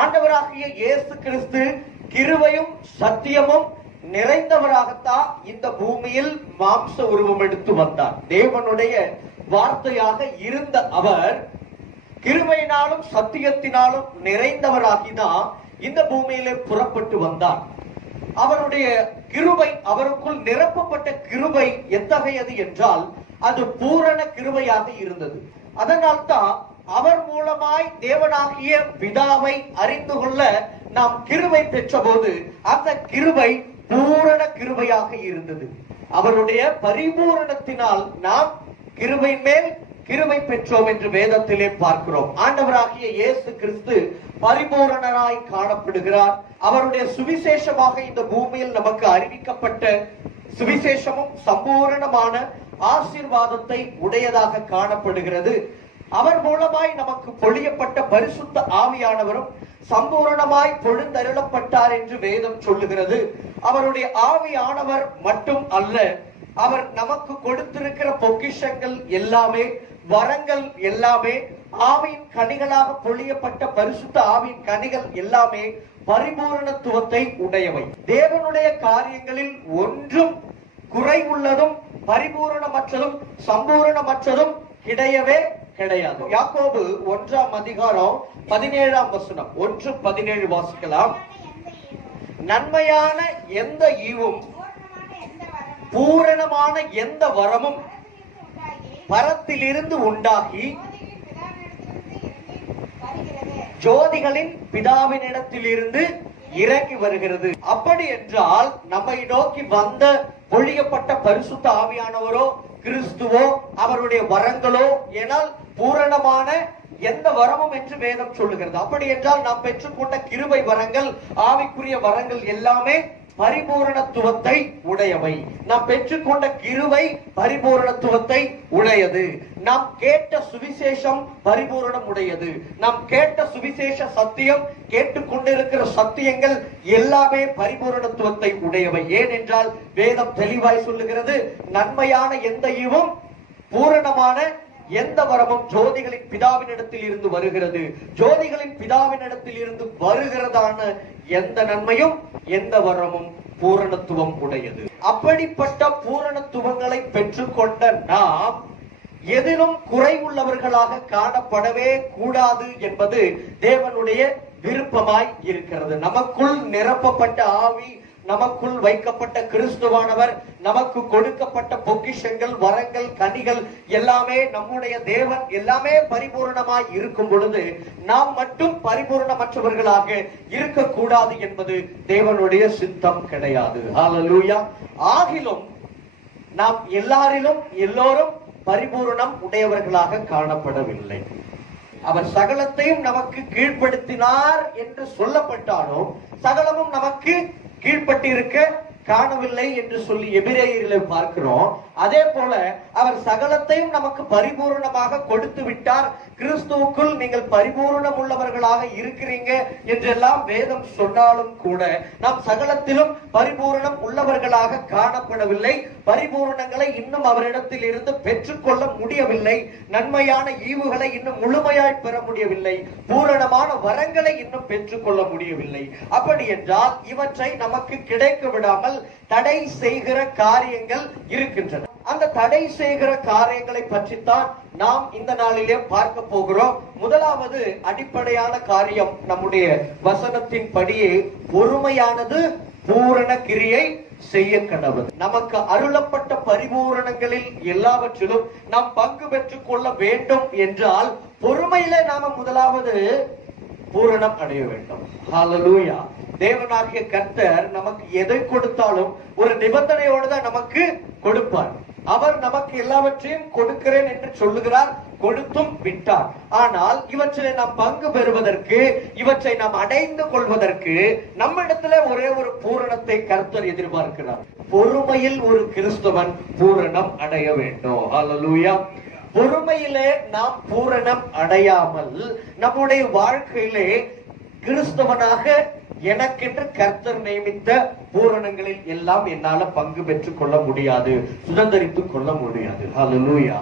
ஆண்டவராகிய இயேசு கிறிஸ்து கிருபையும் சத்தியமும் நிறைந்தவராகத்தான் இந்த பூமியில் மாம்ச உருவம் எடுத்து வந்தார். தேவனுடைய வார்த்தையாக இருந்த அவர் கிருபையினாலும் சத்தியத்தினாலும் நிறைந்தவராகிதான் இந்த பூமியிலே புறப்பட்டு வந்தார். அவருடைய கிருபை, அவருக்குள் நிரப்பப்பட்ட கிருபை எத்தகையது என்றால் அது பூரண கிருபையாக இருந்தது. அதனால்தான் அவர் மூலமாய் தேவனாகிய பிதாவை அறிந்து கொள்ள நாம் கிருபை பெற்ற போது அந்த கிருபை பூரண கிருபையாக இருந்தது. அவருடைய பரிபூரணத்தினால் நாம் கிருபை மேல் கிருபை பெற்றோம் என்று வேதத்திலே பார்க்கிறோம். ஆண்டவராகிய இயேசு கிறிஸ்து பரிபூரணராய் காணப்படுகிறார். அவருடைய சுவிசேஷமாக இந்த பூமியில் நமக்கு அறிவிக்கப்பட்ட சுவிசேஷமும் சம்பூரணமான ஆசீர்வாதத்தை உடையதாக காணப்படுகிறது. அவர் மூலமாய் நமக்கு பொழியப்பட்ட பரிசுத்த ஆவியானவரும் சம்பூரணமாய் பொழுந்தருளப்பட்டார் என்று வேதம் சொல்லுகிறது. அவருடைய ஆவியானவர் மட்டும் அல்ல, அவர் நமக்கு கொடுத்திருக்கிற பொக்கிஷங்கள் எல்லாமே, வரங்கள் எல்லாமே, ஆவியின் கனிகளாக பொழியப்பட்ட பரிசுத்த ஆவியின் கனிகள் எல்லாமே பரிபூரணத்துவத்தை உடையவை. தேவனுடைய காரியங்களில் ஒன்றும் குறைவுள்ளதும் பரிபூரணமற்றதும் சம்பூரணமற்றதும் கிடையவே கிடையாது. யாக்கோபு 1ஆம் அதிகாரம் 17ஆம் வசனம் 1:17 வாசிக்கலாம். நன்மையான எந்த ஈவும் பூரணமான எந்த வரமும் பரத்திலிருந்து உண்டாகி ஜோதிகளின் பிதாவினிடத்திலிருந்து இறங்கி வருகிறது. அப்படி என்றால் நம்மை நோக்கி வந்த பொழியப்பட்ட பரிசுத்த ஆவியானவரோ கிறிஸ்துவோ அவருடைய வரங்களோ எனால் பூரணமான எந்த வரமும் என்று வேதம் சொல்லுகிறது. அப்படி என்றால் நாம் பெற்றுக்கொண்ட கிருபை வரங்கள், ஆவிக்குரிய வரங்கள் எல்லாமே பரிபூரணத்துவத்தை உடையவை. நாம் பெற்றுக்கொண்ட கிருபை பரிபூரணத்துவத்தை உடையது. நாம் கேட்ட சுவிசேஷம் பரிபூரணம் உடையது. நாம் கேட்ட சுவிசேஷ சத்தியம், கேட்டுக்கொண்டிருக்கிற சத்தியங்கள் எல்லாமே பரிபூரணத்துவத்தை உடையவை. ஏனென்றால் வேதம் தெளிவாய் சொல்லுகிறது, நன்மையான எந்த ஈவும் பூரணமான எந்த வரமும் ஜோதிகளின் பிதாவினிடத்தில் இருந்து வருகிறது. ஜோதிகளின் பிதாவினிடத்தில் இருந்து வருகிறதான எந்த நன்மையும் எந்த வரமும் பூரணத்துவம் உடையது. அப்படிப்பட்ட பூரணத்துவங்களை பெற்றுக்கொண்ட நாம் எதிலும் குறைவுள்ளவர்களாக காணப்படவே கூடாது என்பது தேவனுடைய விருப்பமாய் இருக்கிறது. நமக்குள் நிரப்பப்பட்ட ஆவி, நமக்குள் வைக்கப்பட்ட கிறிஸ்துவானவர், நமக்கு கொடுக்கப்பட்ட பொக்கிஷங்கள், வரங்கள், கனிகள் எல்லாமே நம்முடைய தேவன் எல்லாமே பரிபூர்ணமாய் இருக்கும் பொழுது நாம் மட்டும் பரிபூர்ணமற்றவர்களாக இருக்கக்கூடாது என்பது தேவனுடைய சித்தம் கிடையாது. ஹல்லேலூயா. ஆகிலும் நாம் எல்லோரும் பரிபூர்ணம் உடையவர்களாக காணப்படவில்லை. அவர் சகலத்தையும் நமக்கு கீழ்ப்படுத்தினார் என்று சொல்லப்பட்டாலும் சகலமும் நமக்கு கீழ்ப்பட்டிருக்க காணவில்லை என்று சொல்லி எபிரேயரில் பார்க்கிறோம். அதே போல அவர் சகலத்தையும் நமக்கு பரிபூர்ணமாக கொடுத்து விட்டார். கிறிஸ்துவுக்குள் நீங்கள் பரிபூர்ணம் உள்ளவர்களாக இருக்கிறீங்க என்றெல்லாம் வேதம் சொன்னாலும் கூட நாம் சகலத்திலும் பரிபூர்ணம் உள்ளவர்களாக காணப்படவில்லை. பரிபூர்ணங்களை இன்னும் அவரிடத்தில் இருந்து பெற்றுக்கொள்ள முடியவில்லை. நன்மையான ஈவுகளை இன்னும் முழுமையாய் பெற முடியவில்லை. பூரணமான வரங்களை இன்னும் பெற்றுக்கொள்ள முடியவில்லை. அப்படி என்றால் இவற்றை நமக்கு கிடைக்க விடாமல் தடை செய்கிற காரியங்கள் இருக்கின்றன. அந்த தடை செய்கிற காரியங்களை பற்றித்தான் நாம் இந்த நாளிலே பார்க்க போகிறோம். முதலாவது அடிப்படையான காரியம் நம்முடைய வசனத்தின் படியே பொறுமையானது பூரண கிரியை செய்ய கடவுள். நமக்கு அருளப்பட்ட பரிபூரணங்களில் எல்லாவற்றிலும் நாம் பங்கு பெற்றுக் கொள்ள வேண்டும் என்றால் பொறுமையில நாம முதலாவது பூரணம் அடைய வேண்டும். ஹல்லேலூயா. தேவனாகிய கர்த்தர் நமக்கு எதை கொடுத்தாலும் ஒரு நிபந்தனையோடு தான் நமக்கு கொடுப்பார். அவர் நமக்கு எல்லாவற்றையும் கொடுக்கிறேன் என்று சொல்லுகிறார், கொடுத்தும் விட்டார். ஆனால் இவற்றை நாம் பங்கு பெறுவதற்கு, இவற்றை நாம் அடைந்து கொள்வதற்கு நம்மிடத்துல ஒரே ஒரு பூரணத்தை கர்த்தர் எதிர்பார்க்கிறார். பொறுமையில் ஒரு கிறிஸ்தவன் பூரணம் அடைய வேண்டும். ஹல்லேலூயா. பொறுமையிலே நாம் பூரணம் அடையாமல் நம்முடைய வாழ்க்கையிலே கிறிஸ்தவனாக எனக்கென்று கர்த்தர் நியமித்த பூரணங்களில் எல்லாம் என்னால பங்கு பெற்றுக் கொள்ள முடியாது, சுதந்திரித்துக் கொள்ள முடியாது. ஹல்லேலூயா.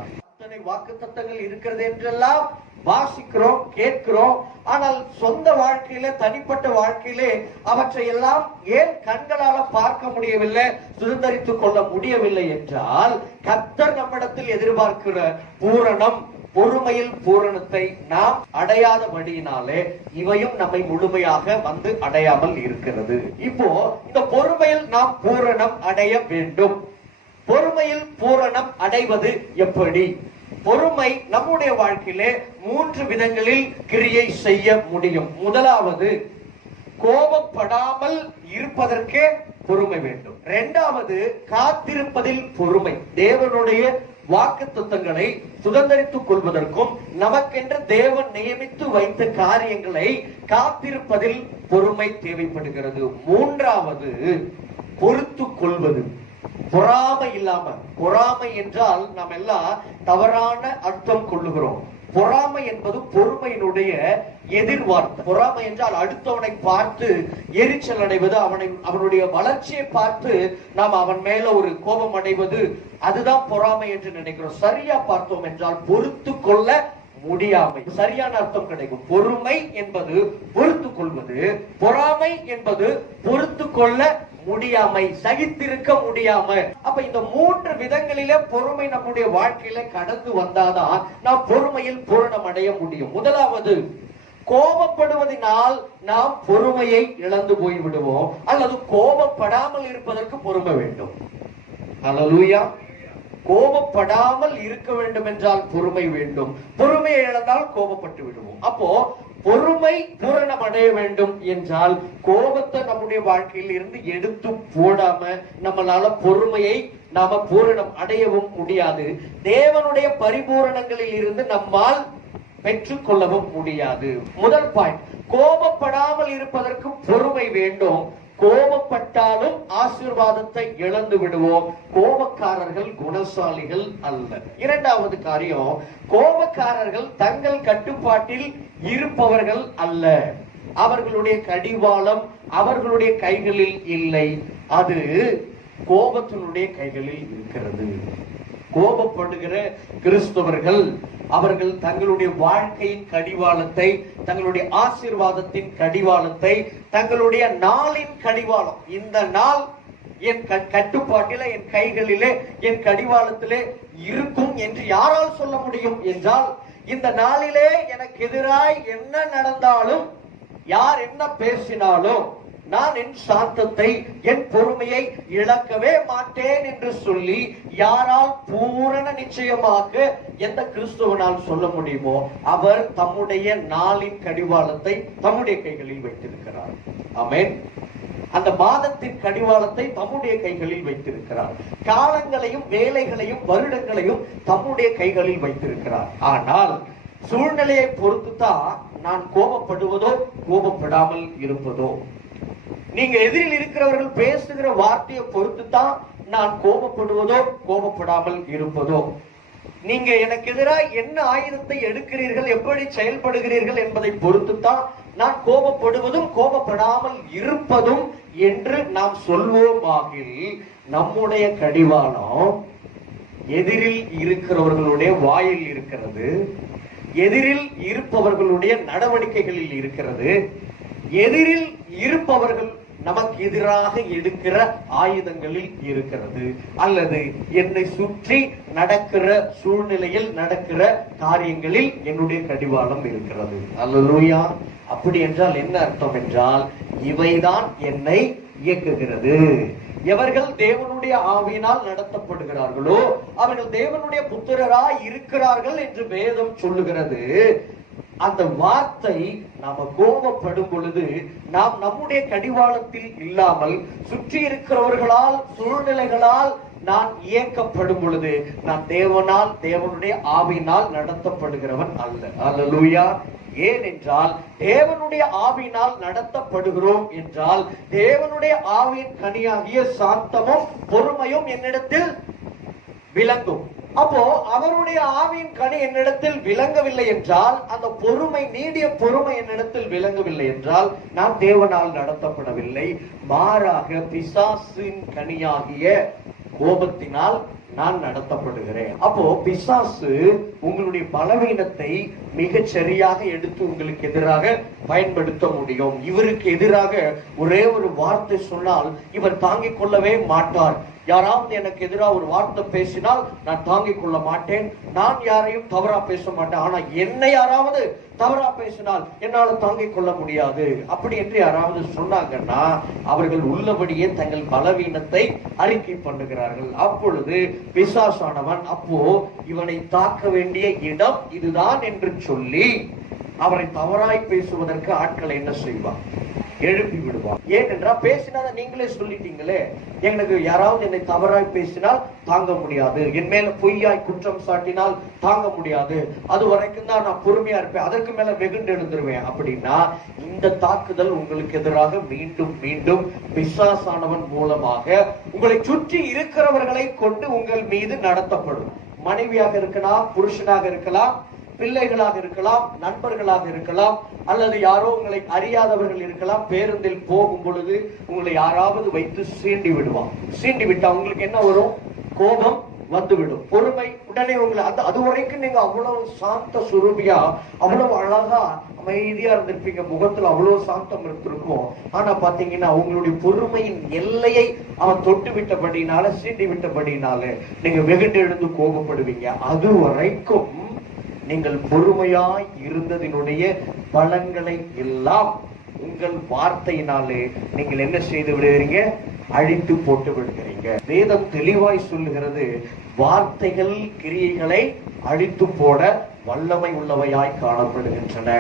வாக்குத்தத்தங்கள் இருக்கிறது என்றெல்லாம் வாசிக்கிறோம், கேட்கிறோம். ஆனால் சொந்த வாழ்க்கையில, தனிப்பட்ட வாழ்க்கையிலே அவற்றை எல்லாம் ஏன் கண்களால பார்க்க முடியவில்லை, சுதந்தரித்துக் கொள்ள முடியவில்லை என்றால், கர்த்தர் நம்மிடத்தில் எதிர்பார்க்கிற பூரணம், பொறுமையில் பூரணத்தை நாம் அடையாதபடியினாலே இவையும் நம்மை முழுமையாக வந்து அடையாமல் இருக்கிறது. இப்போ இந்த பொறுமையில் நாம் பூரணம் அடைய வேண்டும். பொறுமையில் பூரணம் அடைவது எப்படி? பொறுமை நம்முடைய வாழ்க்கையிலே 3 விதங்களில் கிரியை செய்ய முடியும். முதலாவது, கோபப்படாமல் இருப்பதற்கே பொறுமை வேண்டும். இரண்டாவது, காத்திருப்பதில் பொறுமை. தேவனுடைய வாக்குத்தத்தங்களை சுதந்தரித்துக் கொள்வதற்கும் நமக்கென்று தேவன் நியமித்து வைத்த காரியங்களை காத்திருப்பதில் பொறுமை தேவைப்படுகிறது. மூன்றாவது, பொறுத்து கொள்வது. பொறாமை இல்லாம. பொறாமை என்றால் நாம் எல்லாம் தவறான அர்த்தம் கொள்ளுகிறோம். பொறாமை என்பது பொறுமையினுடைய எதிர்வார்த்தை. பொறாமை என்றால் அடுத்தவனை பார்த்து எரிச்சல் அடைவது, அவனுடைய வளர்ச்சியை பார்த்து நாம் அவன் மேல ஒரு கோபம் அடைவது, அதுதான் பொறாமை என்று நினைக்கிறோம். சரியா பார்த்தோம் என்றால் பொறுத்து கொள்ள முடியாமை, சரியான அர்த்தம் கிடைக்கும். பொறுமை என்பது பொறுத்து கொள்வது, பொறாமை என்பது பொறுத்து கொள்ள முடியாமை, சகித்திருக்க முடியாம. அப்ப இந்த 3 விதங்களிலே பொறுமை நம்முடைய வாழ்க்கையில கடந்து வந்தாதான் நாம் பொறுமையில் பூரணம் அடைய முடியும். முதலாவது, கோபப்படுவதனால் நாம் பொறுமையை இழந்து போய் விடுவோம், அல்லது கோபப்படாமல் இருப்பதற்கு பொறுமை வேண்டும். அல்லேலூயா. கோபப்படாமல் இருக்க வேண்டும் என்றால் பொறுமை வேண்டும். பொறுமையை இழந்தால் கோபப்பட்டு விடுவோம். அப்போ பொறுமை பூரணம் அடைய வேண்டும் என்றால் கோபத்தை நம்முடைய வாழ்க்கையில் இருந்து எடுத்து போடாம நம்மளால பொறுமையை நாம பூரணம் அடையவும் முடியாது. தேவனுடைய பரிபூரணங்களில் இருந்து நம்மால் பெற்றுக் கொள்ளவும் முடியாது. முதல் பாயிண்ட், கோபப்படாமல் இருப்பதற்கு பொறுமை வேண்டும். கோபப்பட்டாலும் ஆசீர்வாதத்தை இழந்து விடுவோம். கோபக்காரர்கள் குணசாலிகள் அல்ல. இரண்டாவது காரியம், கோபக்காரர்கள் தங்கள் கட்டுப்பாட்டில் இருப்பவர்கள் அல்ல. அவர்களுடைய கடிவாளம் அவர்களுடைய கைகளில் இல்லை, அது கோபத்தினுடைய கைகளில் இருக்கிறது. கோபப்படுகிற கிறிஸ்தவர்கள் அவர்கள் தங்களுடைய வாழ்க்கையின் கடிவாளத்தை, தங்களுடைய ஆசீர்வாதத்தின் கடிவாளத்தை, தங்களுடைய நாளின் கடிவாளம், இந்த நாள் என் கட்டுப்பாட்டில, என் கைகளிலே, என் கடிவாளத்திலே இருக்கும் என்று யாரால் சொல்ல முடியும் என்றால், இந்த நாளிலே எனக்கு எதிராய் என்ன நடந்தாலும், யார் என்ன பேசினாலும் நான் என் சாந்தத்தை, என் பொறுமையை இழக்கவே மாட்டேன் என்று சொல்லி யாரால் பூரண நிச்சயமாக எந்த கிறிஸ்துவனால் சொல்ல முடியுமோ அவர் தம்முடைய நாளின் கடிவாளத்தை தம்முடைய கைகளில் வைத்திருக்கிறார். ஆமென். அந்த மாதத்தின் கடிவாளத்தை தம்முடைய கைகளில் வைத்திருக்கிறார். காலங்களையும் வேலைகளையும் வருடங்களையும் தம்முடைய கைகளில் வைத்திருக்கிறார். ஆனால் சூழ்நிலையை பொறுத்து தான் நான் கோபப்படுவதோ கோபப்படாமல் இருப்பதோ, நீங்க எதிரில் இருக்கிறவர்கள் பேசுகிற வார்த்தையை பொறுத்து தான் நான் கோபப்படுவதோ கோபப்படாமல் இருப்பதோ, நீங்க எனக்கு எதிராக என்ன ஆயுதத்தை எடுக்கிறீர்கள், எப்படி செயல்படுகிறீர்கள் என்பதை பொறுத்து தான் நான் கோபப்படுவதும் கோபப்படாமல் இருப்பதும் என்று நாம் சொல்வோமாகில், நம்முடைய கடிவாளம் எதிரில் இருக்கிறவர்களுடைய வாயில் இருக்கிறது, எதிரில் இருப்பவர்களுடைய நடவடிக்கைகளில் இருக்கிறது, எதிரில் இருப்பவர்கள் நமக்கு எதிராக எடுக்கிற ஆயுதங்களில் இருக்கிறது, அல்லது என்னை சுற்றி நடக்கிற சூழ்நிலையில் நடக்கிற காரியங்களில் என்னுடைய கடிவாளம் இருக்கிறது. அல்லேலூயா. அப்படி என்றால் என்ன அர்த்தம் என்றால், இவைதான் என்னை இயக்குகிறது. எவர்கள் தேவனுடைய ஆவியினால் நடத்தப்படுகிறார்களோ அவர்கள் தேவனுடைய புத்திரராய் இருக்கிறார்கள் என்று வேதம் சொல்லுகிறது. அந்த வார்த்தை நாம கோபப்படும் பொழுது நாம் நம்முடைய கடிவாளத்தில் இல்லாமல் சுற்றி இருக்கிறவர்களால், சூழ்நிலைகளால் நான் இயக்கப்படும் பொழுது நான் தேவனால், தேவனுடைய ஆவியினால் நடத்தப்படுகிறவன் அல்ல. அல்லேலூயா. ஏனென்றால் தேவனுடைய ஆவியினால் நடத்தப்படுகிறோம் என்றால் தேவனுடைய ஆவியின் கனியாகிய சாந்தமும் பொறுமையும் என்னிடத்தில் விளங்கும். அப்போ அவருடைய ஆவியின் கனி என்னிடத்தில் விளங்கவில்லை என்றால், அந்த பொறுமை, நீடிய பொறுமை என்னிடத்தில் விளங்கவில்லை என்றால், நான் தேவனால் நடத்தப்படவில்லை. மாறாக பிசாசின் கனியாகிய கோபத்தினால் நான் நடத்தப்படுகிறேன். அப்போ பிசாசு உங்களுடைய பலவீனத்தை மிகச் சரியாக எடுத்து உங்களுக்கு எதிராக பயன்படுத்த முடியும். இவருக்கு எதிராக ஒரே ஒரு வார்த்தை சொன்னால் இவர் தாங்கிக் கொள்ளவே மாட்டார். யாராவது எனக்கு எதிராக ஒரு வார்த்தை பேசினால் நான் தாங்கிக் கொள்ள மாட்டேன். நான் யாரையும் தவறா பேச மாட்டேன். ஆனா என்னை யாராவது தவறா பேசினால் என்னால தாங்கிக் கொள்ள முடியாது. அப்படி என்று யாராவது சொன்னாங்கன்னா அவர்கள் உள்ளபடியே தங்கள் பலவீனத்தை அறிக்கை பண்ணுகிறார்கள். அப்பொழுது பிசாசானவன் அப்போ இவனை தாக்க வேண்டிய இடம் இதுதான் என்று சொல்லி அவரை தவறாய் பேசுவதற்கு ஆட்களை என்ன செய்வான்? எழுப்பி விடுவான். ஏனென்றால் பேசினாத நீங்களே சொல்லிட்டீங்களே, எனக்கு யாராவது என்னை தவறாய் பேசினால் தாங்க முடியாது, என் மேல பொய்யாய் குற்றம் சாட்டினால் தாங்க முடியாது, அது வரைக்கும் தான் நான் பொறுமையா இருப்பேன், அதற்கு மேல வெகுண்டு எழுந்துருவேன் அப்படின்னா இந்த தாக்குதல் உங்களுக்கு எதிராக மீண்டும் மீண்டும் பிசாசானவன் மூலமாக உங்களை சுற்றி இருக்கிறவர்களை கொண்டு உங்கள் மீது நடத்தப்படும். மனைவியாக இருக்கலாம், புருஷனாக இருக்கலாம், பிள்ளைகளாக இருக்கலாம், நண்பர்களாக இருக்கலாம், அல்லது யாரோ உங்களை அறியாதவர்கள் இருக்கலாம். பேருந்தில் போகும் பொழுது உங்களை யாராவது வைத்து சீண்டி விடுவான். சீண்டி விட்டா உங்களுக்கு என்ன வரும்? கோபம் வந்துவிடும். பொறுமை உடனே உங்களை அது வரைக்கும் நீங்க அவ்வளவு சாந்த சுரூபியா, அவ்வளவு அழகா அமைதியா இருந்திருப்பீங்க, முகத்துல அவ்வளவு சாந்தம் இருந்திருக்கும். ஆனா பாத்தீங்கன்னா உங்களுடைய பொறுமையின் எல்லையை அவன் தொட்டு விட்டபடினால, சீண்டி விட்டபடினால நீங்க வெகுண்டு எழுந்து கோபப்படுவீங்க. அது வரைக்கும் நீங்கள் பொறுமையாய் இருந்ததினுடைய பலன்களை எல்லாம் உங்கள் வார்த்தையினாலே நீங்கள் என்ன செய்து விடுவீங்க? அழித்து போட்டு விடுகிறீங்க. வேதம் தெளிவாய் சொல்லுகிறது, வார்த்தைகள் கிரியைகளை அழித்து போட வல்லமை உள்ளவையாய் காணப்படுகின்றன.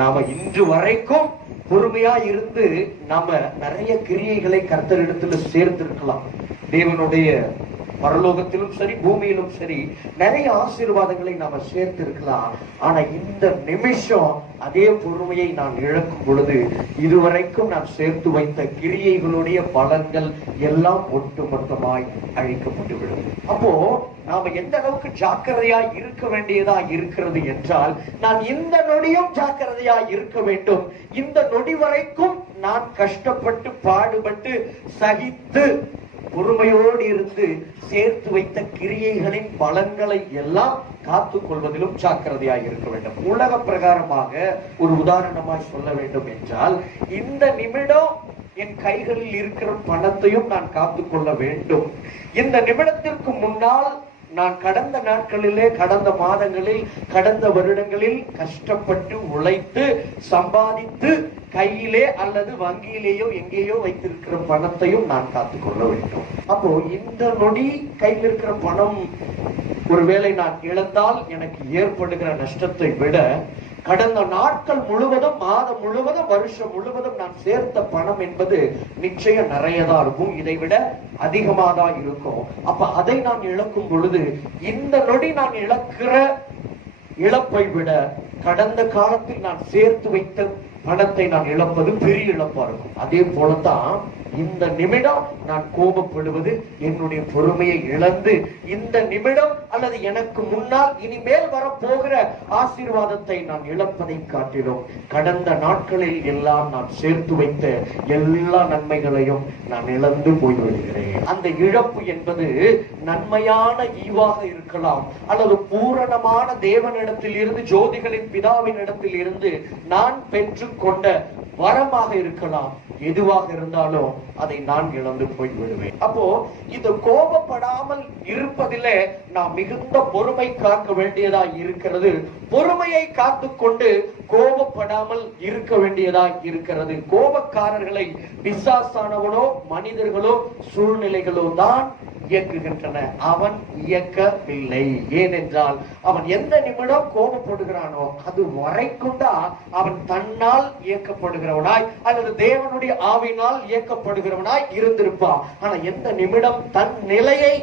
நாம இன்று வரைக்கும் பொறுமையா இருந்து நாம நிறைய கிரியைகளை கர்த்தரிடத்துல சேர்த்திருக்கலாம். தேவனுடைய பரலோகத்திலும் சரி, பூமியிலும் சரி, நிறைய ஆசீர்வாதங்களை நாம சேர்த்து இருக்கலாம். ஆனா இந்த நிமிஷம் அதே பொறுமையை நான் இழக்கும் பொழுது இதுவரைக்கும் நான் சேர்த்து வைத்த கிரியைகளுடைய பலன்கள் எல்லாம் ஒட்டுமொத்தமாய் அழிக்கப்பட்டு விடும். அப்போ நாம எந்த அளவுக்கு ஜாக்கிரதையா இருக்க வேண்டியதா இருக்கிறது என்றால், நான் இந்த நொடியும் ஜாக்கிரதையா இருக்க வேண்டும். இந்த நொடி வரைக்கும் நான் கஷ்டப்பட்டு பாடுபட்டு சகித்து பொறுமையோடு இருந்து சேர்த்து வைத்த கிரியைகளின் பலன்களை எல்லாம் காத்துக் கொள்வதிலும் ஜாக்கிரதையாக இருக்க வேண்டும். உலக பிரகாரமாக ஒரு உதாரணமாய் சொல்ல வேண்டும் என்றால், இந்த நிமிடம் என் கைகளில் இருக்கிற பணத்தையும் நான் காத்துக் கொள்ள வேண்டும். இந்த நிமிடத்திற்கு முன்னால் நான் கடந்த நாட்களிலே, கடந்த மாதங்களில், கடந்த வருடங்களில் கஷ்டப்பட்டு உழைத்து சம்பாதித்து கையிலே அல்லது வங்கியிலேயோ எங்கேயோ வைத்திருக்கிற பணத்தையும் நான் காத்துக்கொள்ள வேண்டும். அப்போ இந்த நொடி கையில் இருக்கிற பணம் ஒருவேளை நான் இழந்தால் எனக்கு ஏற்படுகிற நஷ்டத்தை விட கடந்த நாட்கள் முழுவதும், மாதம் முழுவதும், வருஷம் முழுவதும் நான் சேர்த்த பணம் என்பது நிச்சயம் நிறையதான் இருக்கும். இதை விட அதிகமாக தான் இருக்கும். அப்ப அதை நான் இழக்கும் பொழுது இந்த நொடி நான் இழக்கிற இழப்பை விட கடந்த காலத்தில் நான் சேர்த்து வைத்த பணத்தை நான் இழப்பது பெரிய இழப்பா இருக்கும். அதே போலதான் இந்த நிமிடம் நான் கோபப்படுவது என்னுடைய பொறுமையை இழந்து, இந்த நிமிடம் அல்லது எனக்கு முன்னால் இனிமேல் வரப்போகிற ஆசீர்வாதத்தை நான் இழப்பதை காட்டிலும் கடந்த நாட்களில் எல்லாம் நான் சேர்த்து வைத்த எல்லா நன்மைகளையும் நான் இழந்து போய்விடுகிறேன். அந்த இழப்பு என்பது நன்மையான ஈவாக இருக்கலாம், அல்லது பூரணமான தேவனிடத்தில் இருந்து, ஜோதிகளின் பிதாவின் இடத்தில் இருந்து நான் பெற்றுக்கொண்ட வரமாக இருக்கலாம். எதுவாக இருந்தாலும் அதை நான் இழந்து போய் விடுவேன். அப்போ இந்த கோபப்படாமல் இருப்பதிலே நாம் மிகுந்த பொறுமை காக்க வேண்டியதா இருக்கிறது. பொறுமையை காத்துக்கொண்டு கோபப்படாமல் இருக்க வேண்டியதா இருக்கிறது. கோபக்காரர்களை பிசாசானவனோ மனிதர்களோ சூழ்நிலைகளோ தான் இயக்குகின்றன. அவன் இயக்கவில்லை. ஏனென்றால் அவன் எந்த நிமிடம் கோபப்படுகிறானோ அது வரைக்கும் தான் அவன் தன்னால் இயக்கப்படுகிறவனாய் அல்லது தேவனுடைய ஆவினால் இயக்கப்படுகிறவனாய் இருந்திருப்பான். ஆனா எந்த நிமிடம் தன் நிலையை,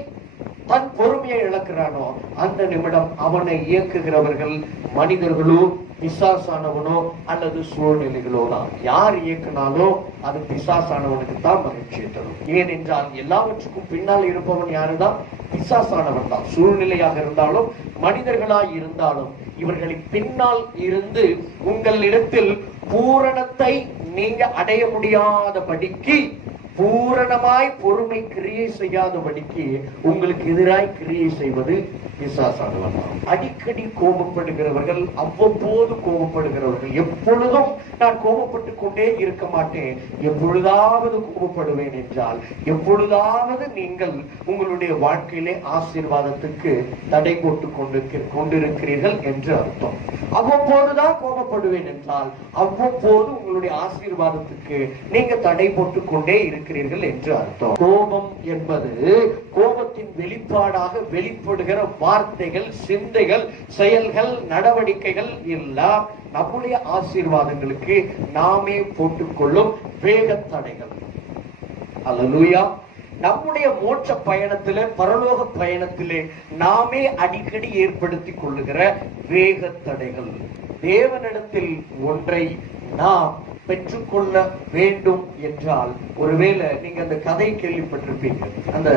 தன் பொறுமையை இழக்கிறானோ அந்த நிமிடம் அவனை இயக்குகிறவர்கள் மனிதர்களோ பிசாசானவனோ அல்லது சூழ்நிலைகளோ தான். யார் இயக்குனாலும் அது பிசாசானவனுக்கு தான் மகிழ்ச்சியை தரும். ஏனென்றால் எல்லாவற்றுக்கும் பின்னால் இருப்பவன் யாருதான்? பிசாசானவன் தான். சூழ்நிலையாக இருந்தாலும் மனிதர்களாய் இருந்தாலும் இவர்களின் பின்னால் இருந்து உங்களிடத்தில் பூரணத்தை நீங்க அடைய முடியாதபடிக்கு, பூரணமாய் பொறுமை கிரியை செய்யாதபடிக்கு உங்களுக்கு எதிராய் கிரியை செய்வது பிசாசானவன். அடிக்கடி கோபப்படுகிறவர்கள், அவ்வப்போது கோபப்படுகிறவர்கள், எப்பொழுதும் நான் கோபப்பட்டு கொண்டே இருக்க மாட்டேன், எப்பொழுதாவது கோபப்படுவேன் என்றால் எப்பொழுதாவது நீங்கள் உங்களுடைய வாழ்க்கையிலே ஆசீர்வாதத்துக்கு தடை போட்டு கொண்டிருக்கிறீர்கள் என்று அர்த்தம். அவ்வப்போதுதான் கோபப்படுவேன் என்றால் அவ்வப்போது உங்களுடைய ஆசீர்வாதத்துக்கு நீங்க தடை போட்டு கொண்டே இருக்கிறீர்கள் என்று அர்த்தம். கோபம் என்பது கோபத்தின் வெளிப்பாடாக வெளிப்படுகிற வார்த்தைகள், சிந்தைகள், செயல்கள், நடவடிக்கைகள் எல்லாம் நம்முடைய ஆசீர்வாதங்களுக்கு நாமே போட்டுக்கொள்ளும் வேக தடைகள். அல்லேலூயா. நம்முடைய மோட்ச பயணத்திலே, பரலோக பயணத்திலே நாமே அடிக்கடி ஏற்படுத்தி கொள்ளுகிற வேக தடைகள். தேவனிடத்தில் ஒன்றை நாம் பெற்றுக்கொள்ள வேண்டும் என்றால், ஒருவேளை நீங்க அந்த கதை கேள்விப்பட்டிருப்பீங்க. அந்த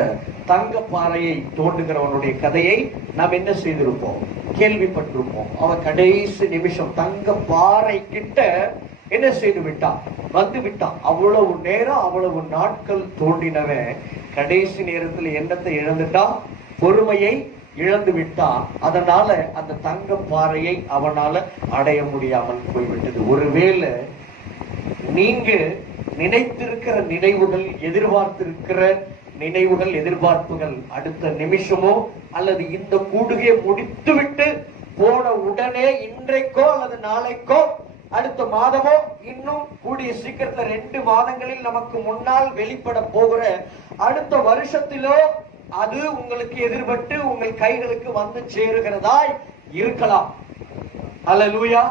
தங்க பாறையை தோண்டுகிறவனுடைய கதையை நாம் என்ன செய்திருப்போம்? கேள்விப்பட்டிருப்போம். அவன் கடைசி நிமிஷம் தங்க பாறை கிட்ட என்ன செய்து விட்டான்? வந்து விட்டான். அவ்வளவு நேரம், அவ்வளவு நாட்கள் தோண்டினவன் கடைசி நேரத்தில் என்னத்தை இழந்துட்டான்? பொறுமையை இழந்து விட்டான். அதனால அந்த தங்க பாறையை அவனால அடைய முடியாமல் போய்விட்டது. ஒருவேளை நீங்க நினைத்திருக்கிற நினைவுகள், எதிர்பார்த்திருக்கிற நினைவுகள், எதிர்பார்ப்புகள் அடுத்த நிமிஷமோ அல்லது இந்த கூடுகையை முடித்துவிட்டு போன உடனே, இன்றைக்கோ அல்லது நாளைக்கோ, அடுத்த மாதமோ, இன்னும் கூடிய சீக்கிரத்துல 2 மாதங்களில் நமக்கு முன்னால் வெளிப்பட போகிற அடுத்த வருஷத்திலோ அது உங்களுக்கு எதிர்பட்டு உங்கள் கைகளுக்கு வந்து சேருகிறதாய் இருக்கலாம். அல்லேலூயா.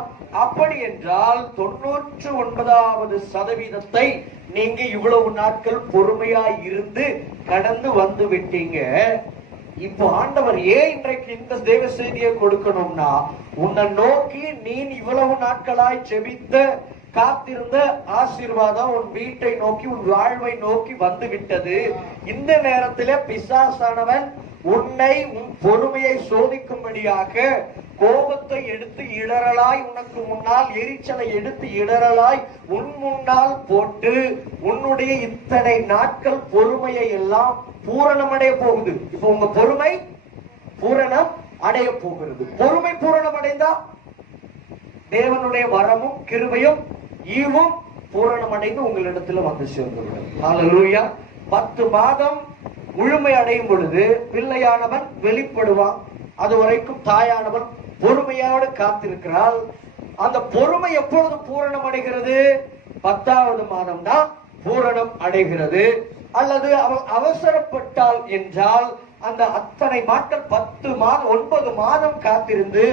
அப்படி என்றால் 99% நீங்க இவ்வளவு நாட்கள் பொறுமையாய் இருந்து கடந்து வந்து விட்டீங்க. இப்போ ஆண்டவர் ஏன் இன்றைக்கு இந்த தேவ செய்தியை கொடுக்கணும்னா, உன்னை நோக்கி நீ இவ்வளவு நாட்களாய் செபித்த, காத்திருந்த ஆசீர்வாதம் உன் வீட்டை நோக்கி, உன் வாழ்வை நோக்கி வந்து விட்டது. இந்த நேரத்திலே பிசாசானவன் உன்னை, உன் பொறுமையை சோதிக்கும்படியாக கோபத்தை எடுத்து இடரலாய் உனக்கு முன்னால், எரிச்சலை எடுத்து இடரலாய் உன் முன்னால் போட்டு உன்னுடைய இத்தனை நாட்கள் பொறுமையை எல்லாம் பூரணம் அடைய போகுது. இப்ப உங்க பொறுமை பூரணம் அடைய போகிறது. பொறுமை பூரணம் அடைந்தா தேவனுடைய வரமும் கிருபையும் ஈவும் பூரணம் அடைந்து உங்களிடத்துல வந்து சேர்ந்துவிடும். அல்லேலூயா. 10 மாதம் முழுமை அடையும் பொழுது பிள்ளையானவன் வெளிப்படுவான். அது வரைக்கும் தாயானவன் பொறுமையோடு காத்திருக்கிறாள். அந்த பொறுமை எப்பொழுது பூரணம் அடைகிறது? 10வது மாதம் தான் பூரணம் அடைகிறது. அல்லது அவள் அவசரப்பட்டாள் என்றால் அந்த அத்தனை நாட்கள் 10 மாதம் 9 மாதம் காத்திருந்து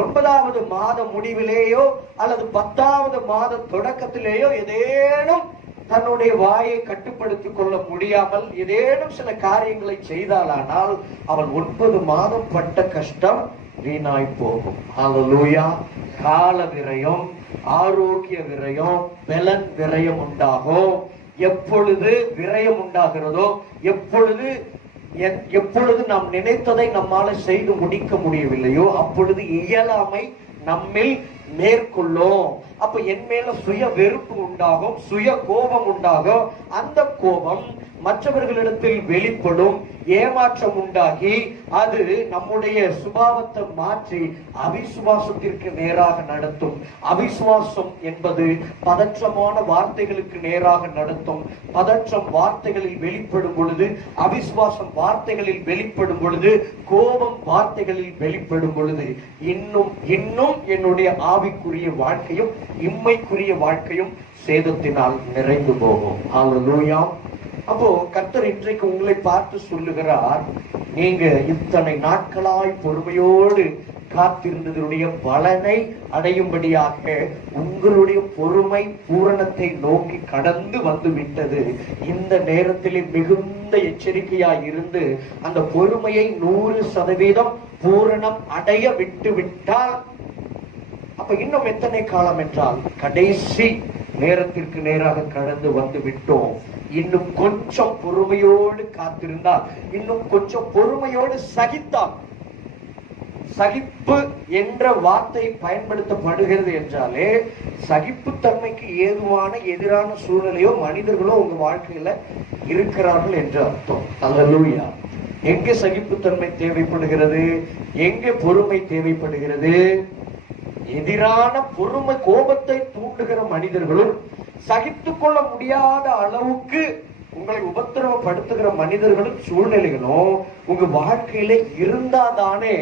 9வது மாத முடிவிலேயோ அல்லது 10வது மாத தொடக்கத்திலேயோ ஏதேனும் தன்னுடைய வாயை கட்டுப்படுத்திக் கொள்ள முடியாமல் ஏதேனும் சில காரியங்களை செய்தாலானால் அவள் 9 மாதம் பட்ட கஷ்டம் வீணாய் போகும். அல்லேலூயா. கால விரயம், ஆரோக்கிய விரயம், பலன் விரயம் உண்டாகும். எப்பொழுது விரயம் உண்டாகிறதோ, எப்பொழுது நாம் நினைத்ததை நம்மால செய்து முடிக்க முடியவில்லையோ அப்பொழுது இயலாமை நம்மில் மேற்கொள்ளும். அப்ப என் மேல சுய வெறுப்பு உண்டாகும், சுய கோபம் உண்டாகும். அந்த கோபம் மற்றவர்களிடத்தில் வெளிப்படும், ஏமாற்றம் உண்டாகி அது நம்முடைய சுபாவத்தை மாற்றி அவிசுவாசத்திற்கு நேராக நடத்தும். அவிசுவாசம் என்பது பதற்றமான வார்த்தைகளுக்கு நேராக நடத்தும். பதற்றம் வார்த்தைகளில் வெளிப்படும் பொழுது, அவிசுவாசம் வார்த்தைகளில் வெளிப்படும் பொழுது, கோபம் வார்த்தைகளில் வெளிப்படும் பொழுது இன்னும் என்னுடைய ஆவிக்குரிய வாழ்க்கையும் இம்மைக்குரிய வாழ்க்கையும் சேதத்தினால் நிறைந்து போகும். அல்லேலூயா. அப்போ கர்த்தர் இன்றைக்கு உங்களை பார்த்து சொல்லுகிறார், நீங்க இத்தனை நாட்களாய் பொறுமையோடு காத்திருந்ததனுடைய பலனை அடையும்படியாக உங்களுடைய பொறுமை பூரணத்தை நோக்கி கடந்து வந்து விட்டது. இந்த நேரத்திலே மிகுந்த எச்சரிக்கையாய் இருந்து அந்த பொறுமையை 100% பூரணம் அடைய விட்டு விட்டால் அப்ப இன்னும் எத்தனை காலம் என்றால் கடைசி நேரத்திற்கு நேராக கடந்து வந்து விட்டோம். இன்னும் கொஞ்சம் பொறுமையோடு காத்திருந்தால், இன்னும் கொஞ்சம் பொறுமையோடு சகித்தால். சகிப்பு என்ற வார்த்தை பயன்படுத்தப்படுகிறது என்றாலே சகிப்புத்தன்மைக்கு ஏதுவான எதிரான சூழ்நிலையோ மனிதர்களோ உங்க வாழ்க்கையில இருக்கிறார்கள் என்று அர்த்தம். அல்லேலூயா. எங்க சகிப்புத்தன்மை தேவைப்படுகிறது, எங்க பொறுமை தேவைப்படுகிறது? எதிரான பொறுமை கோபத்தை தூண்டுகிற மனிதர்களும் சகித்துக் கொள்ள முடியாத அளவுக்கு உங்களை உபத்திரவப்படுத்துகிற மனிதர்களும் சூழ்நிலைகளும் உங்க வாழ்க்கையில இருந்தாதானே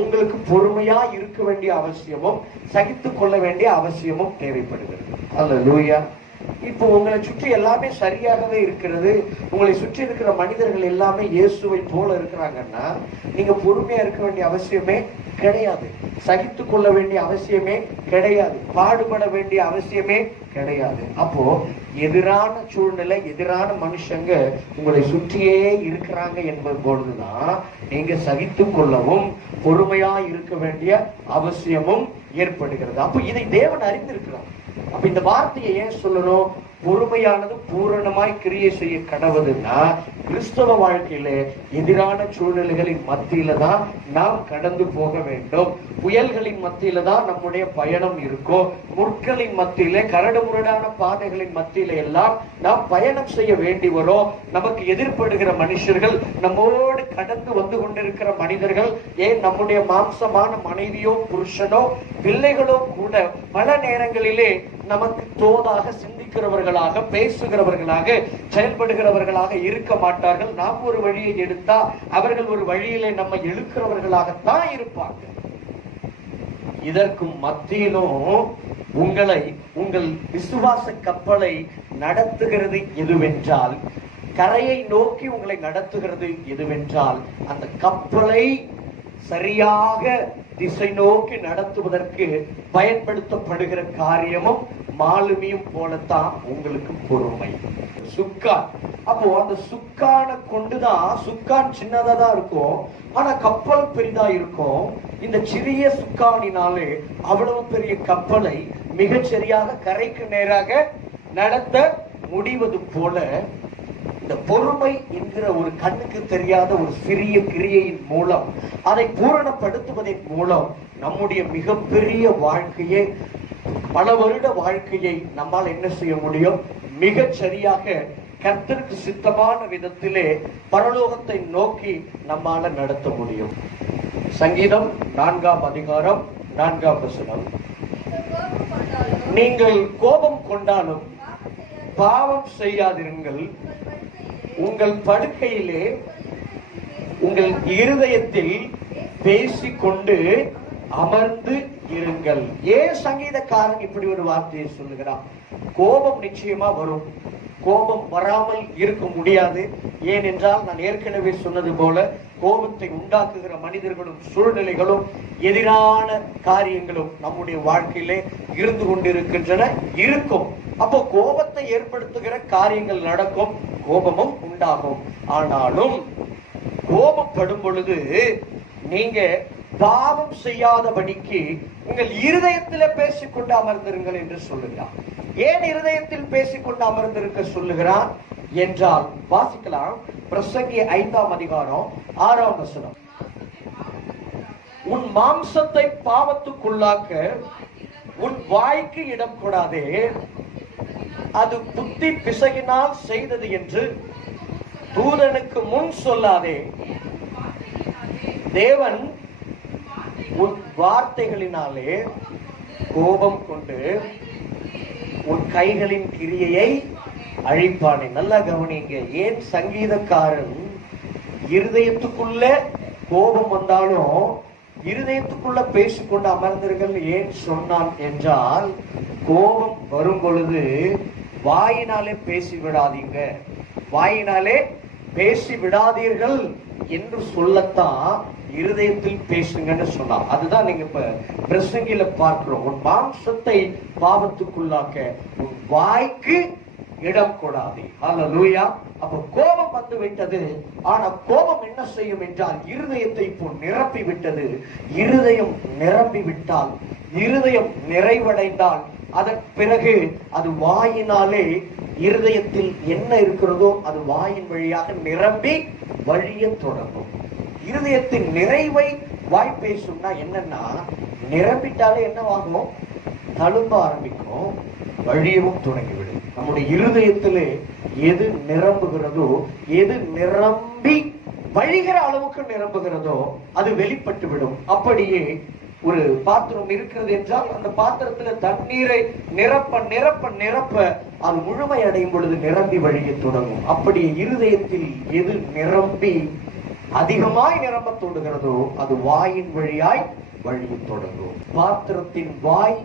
உங்களுக்கு பொறுமையா இருக்க வேண்டிய அவசியமும் சகித்துக் கொள்ள வேண்டிய அவசியமும் தேவைப்படுகிறது. அல்லேலூயா. இப்போ உங்களை சுற்றி எல்லாமே சரியாகவே இருக்கிறது, உங்களை சுற்றி இருக்கிற மனிதர்கள் எல்லாமே இயேசுவை போல இருக்கிறாங்கன்னா நீங்க பொறுமையா இருக்க வேண்டிய அவசியமே கிடையாது, சகித்துக் கொள்ள வேண்டிய அவசியமே கிடையாது, பாடுபட வேண்டிய அவசியமே கிடையாது. அப்போ எதிரான சூழ்நிலை, எதிரான மனுஷங்க உங்களை சுற்றியே இருக்கிறாங்க என்பது பொழுதுதான் நீங்க சகித்துக் கொள்ளவும் பொறுமையா இருக்க வேண்டிய அவசியமும் ஏற்படுகிறது. அப்போ இதை தேவன் அறிந்திருக்கிறார். அப்ப இந்த வார்த்தையை ஏன் சொல்லணும்? பொறுமையானது பூரணமாய் கிரியை செய்ய கடவுதுன்னா கிறிஸ்தவ வாழ்க்கையில எதிரான சூழ்நிலைகளின் மத்தியில தான் நாம் கடந்து போக வேண்டும். புயல்களின் மத்தியில தான் நம்முடைய பயணம் இருக்கும். முட்களின் மத்தியில, கரடு முரடான பாதைகளின் மத்தியில எல்லாம் நாம் பயணம் செய்ய வேண்டி வரும். நமக்கு எதிர்படுகிற மனுஷர்கள், நம்மோடு கடந்து வந்து கொண்டிருக்கிற மனிதர்கள், ஏன் நம்முடைய மாம்சமான மனைவியோ புருஷனோ பிள்ளைகளோ கூட பல நேரங்களிலே நமக்கு தோதாக சிந்திக்கிறவர்களாக, பேசுகிறவர்களாக, செயல்படுகிறவர்களாக இருக்க மாட்டார்கள். நாம் ஒரு வழியை எடுத்தா அவர்கள் ஒரு வழியிலே நம்ம இழுக்கிறவர்களாகத்தான் இருப்பார்கள். இதற்கும் மத்தியிலும் உங்களை, உங்கள் விசுவாச கப்பலை நடத்துகிறது எதுவென்றால், கரையை நோக்கி உங்களை நடத்துகிறது எதுவென்றால், அந்த கப்பலை சரியாக திசை நோக்கி நடத்துவதற்கு பயன்படுத்தப்படுகிற காரியமும் மாலுமியும் போலத்தான் உங்களுக்கு பொறுமை. சுக்கான். அப்போ அந்த சுக்கான கொண்டுதான், சுக்கான் சின்னதா தான் இருக்கும், ஆனா கப்பல் பெரிதா இருக்கும். இந்த சிறிய சுக்கானினாலே அவ்வளவு பெரிய கப்பலை மிகச்சரியாக கரைக்கு நேராக நடத்த முடிவது போல இந்த பொறுமை என்கிற ஒரு கண்ணுக்கு தெரியாத ஒரு சிறிய கிரியையின் மூலம், அதை பூரணப்படுத்துவதன் மூலம் நம்முடைய மிகப்பெரிய வாழ்க்கையை, பல வருட வாழ்க்கையை நம்மால் என்ன செய்ய முடியும்? மிகச் சரியாக கர்த்தருக்கு சித்தமான விதத்திலே பரலோகத்தை நோக்கி நம்மால நடத்த முடியும். சங்கீதம் 4ஆம் அதிகாரம் 4ஆம் வசனம். நீங்கள் கோபம் கொண்டாலும் பாவம் செய்யாதிருங்கள், உங்கள் படுக்கையிலே உங்கள் இருதயத்தில் பேசிக்கொண்டு அமர்ந்து இருங்கள். ஏன் சங்கீதக்காரன் இப்படி ஒரு வார்த்தையை சொல்லுகிறான்? கோபம் நிச்சயமா வரும், கோபம் வராமல் இருக்க முடியாது. ஏனென்றால் நான் ஏற்கனவே சொன்னது போல கோபத்தை உண்டாக்குகிற மனிதர்களும் சூழ்நிலைகளும் எதிரான காரியங்களும் நம்முடைய வாழ்க்கையிலே இருந்து கொண்டிருக்கின்றன, இருக்கும். அப்போ கோபத்தை ஏற்படுத்துகிற காரியங்கள் நடக்கும், கோபமும் உண்டாகும். ஆனாலும் கோபப்படும் பொழுது நீங்க பாவம் செய்யாதபடிக்கு உங்கள் இருதயத்திலே பேசிக்கொண்டு அமர்ந்திருங்கள் என்று சொல்லுகிறார். ஏன் இருதயத்தில் பேசிக்கொண்டு அமர்ந்திருக்க சொல்லுகிறார் என்றால், வாசிக்கலாம். பிரசங்கி 5ஆம் அதிகாரம் 6ஆம் வசனம். உன் மாம்சத்தை பாவத்துக்குள்ளாக்க உன் வாய்க்கு இடம் கொடாதே, அது புத்தி பிசகினால் செய்தது என்று தூதனுக்கு முன் சொல்லாதே. தேவன் உன் வார்த்தைகளினாலே கோபம் கொண்டு உன் கைகளின் கிரியையை அழிப்பானே. நல்லா கவனிங்க. ஏன் சங்கீதக்காரன் இருதயத்துக்குள்ள கோபம் வந்தாலும் இருதயத்துக்குள்ள பேசிக்கொண்டு அமர்ந்தீர்கள் ஏன் சொன்னான் என்றால், கோபம் வரும் பொழுது வாயினாலே பேசி விடாதீங்க, வாயினாலே பேசி விடாதீர்கள் என்று சொல்லத்தான் இருதயத்தில் பேசுங்கன்னு சொன்னார். அதுதான் நீங்க இப்ப பிரசங்கில பார்க்கிறோம். உன் மாம்சத்தை பாவத்துக்குள்ளாக்க உன் வாய்க்கு இடம் கொடாதே. ஹல்லேலூயா. அப்ப கோபம் வந்து விட்டது. ஆனா கோபம் என்ன செய்யும் என்றால் இருதயத்தை இப்போ நிரப்பி விட்டது. இருதயம் நிரம்பி விட்டால், இருதயம் நிறைவடைந்தால், அதன் பிறகு அது வாயினாலே இருதயத்தில் என்ன இருக்கிறதோ அது வாயின் வழியாக நிரம்பி வழிய தொடங்கும். இருதயத்தின் நிறைவை வாய் பேசும்னா என்னன்னா, நிரம்பிட்டாலே என்னவாகும்? தழும்ப ஆரம்பிக்கும், வழியவும் தொடங்கிவிடும். நம்முடைய இருதயத்திலே எது நிரம்புகிறதோ, எது நிரம்பி வழிகிற அளவுக்கு நிரம்புகிறதோ அது வெளிப்பட்டு விடும். அப்படியே ஒரு பாத்திரம் இருக்கிறது என்றால் அந்த பாத்திரத்துல தண்ணீரை நிரப்ப நிரப்ப நிரப்ப அது முழுமை அடையும் பொழுது நிரம்பி வழிய தொடங்கும். அப்படியே இருதயத்தில் எது நிரம்பி அதிகமாய் நிரம்ப தோடுகிறதோ அது வாயின் வழியாய் வழிய தொடங்கும். பாத்திரத்தின் வாய்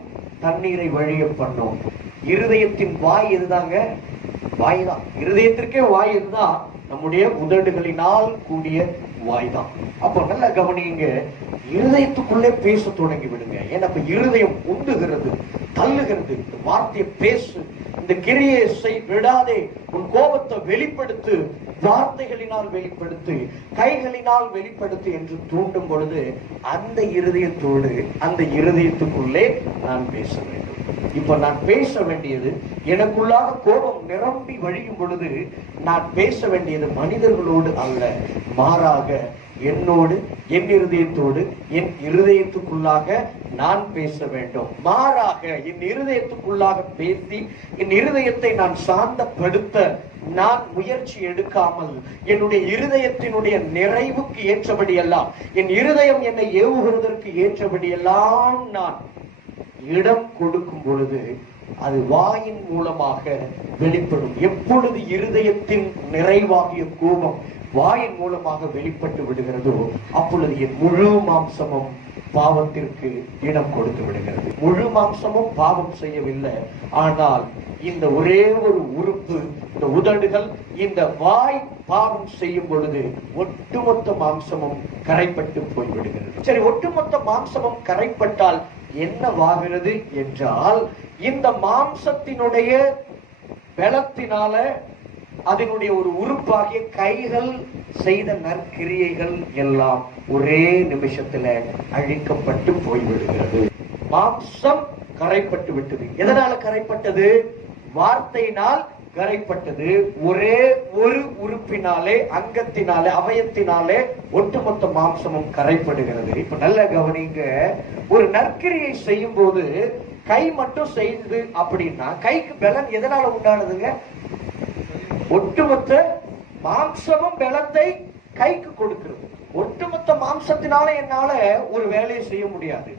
தண்ணீரை வழிய பண்ணும். இருதயத்தின் வாய் எதுதாங்க? வாய் தான். இருதயத்திற்கே வாய் எதுதான்? நம்முடைய உதடுகளினால் கூடிய வாய் தான். அப்போ நல்ல கவனிங்க, இருதயத்துக்குள்ளே பேச தொடங்கி விடுங்க. ஏன்னா இப்ப இருதயம் உந்துகிறது, தள்ளுகிறது. இந்த வார்த்தையை பேசு, இந்த கிரியை செய், விடாதே, உன் கோபத்தை வெளிப்படுத்து, வார்த்தைகளினால் வெளிப்படுத்து, கைகளினால் வெளிப்படுத்து என்று தூண்டும் பொழுது அந்த இருதயத்தோடு அந்த இருதயத்துக்குள்ளே நான் பேச வேண்டும். இப்ப நான் பேச வேண்டியது, எனக்குள்ளாக கோபம் நிரம்பி வழியும் பொழுது நான் பேச வேண்டியது மனிதர்களோடு அல்ல, மாறாக என்னோடு, என் இருதயத்தோடு, என் இருதயத்துக்குள்ளாக நான் பேச வேண்டும். மாறாக என் இருதயத்துக்குள்ளாக பேசி என் இருதயத்தை நான் சாந்தப்படுத்த நான் முயற்சி எடுக்காமல், என்னுடைய இருதயத்தினுடைய நிறைவுக்கு ஏற்றபடி எல்லாம், என் இருதயம் என்னை ஏவுகிறதற்கு ஏற்றபடி எல்லாம் நான் இடம் கொடுக்கும் பொழுது அது வாயின் மூலமாக வெளிப்படும். எப்பொழுது இருதயத்தின் நிறைவாகிய கோபம் வாயின் மூலமாக வெளிப்பட்டு விடுகிறதோ அப்பொழுது என் முழு மாம்சமும் பாவத்திற்கு இடம் கொடுத்து விடுகிறது. முழு மாம்சமும் பாவம் செய்யவில்லை, ஆனால் இந்த ஒரே ஒரு உறுப்பு, இந்த உதடுகள், இந்த வாய் பாவம் செய்யும் பொழுது ஒட்டுமொத்த மாம்சமும் கரைப்பட்டு போய்விடுகிறது. சரி, ஒட்டுமொத்த மாம்சமும் கரைப்பட்டால் என்னவாகிறது என்றால், இந்த மாம்சத்தினுடைய பலத்தினால அதனுடைய ஒரு உறுப்பாகிய கைகள் செய்த நற்கிரியைகள் எல்லாம் ஒரே நிமிஷத்துல அழிக்கப்பட்டு போய்விடுகிறது. மாம்சம் கரைப்பட்டு விட்டது. எதனால கரைப்பட்டது? வார்த்தையினால் கரைப்பட்டது. ஒரே ஒரு உறுப்பினாலே, அங்கத்தினாலே, அவயத்தினாலே ஒட்டுமொத்த மாம்சமும் கரைப்படுகிறது. இப்ப நல்ல கவனிங்க, ஒரு நற்கிரியை செய்யும் போது கை மட்டும் செய்து அப்படின்னா கைக்கு பலன் எதனால உண்டானதுங்க? ஒட்டுமொத்த மாம்சமும் பலத்தை கைக்கு கொடுக்கிறது. ஒட்டுமொத்த மாம்சத்தினால என்னால ஒரு வேலையை செய்ய முடியாது.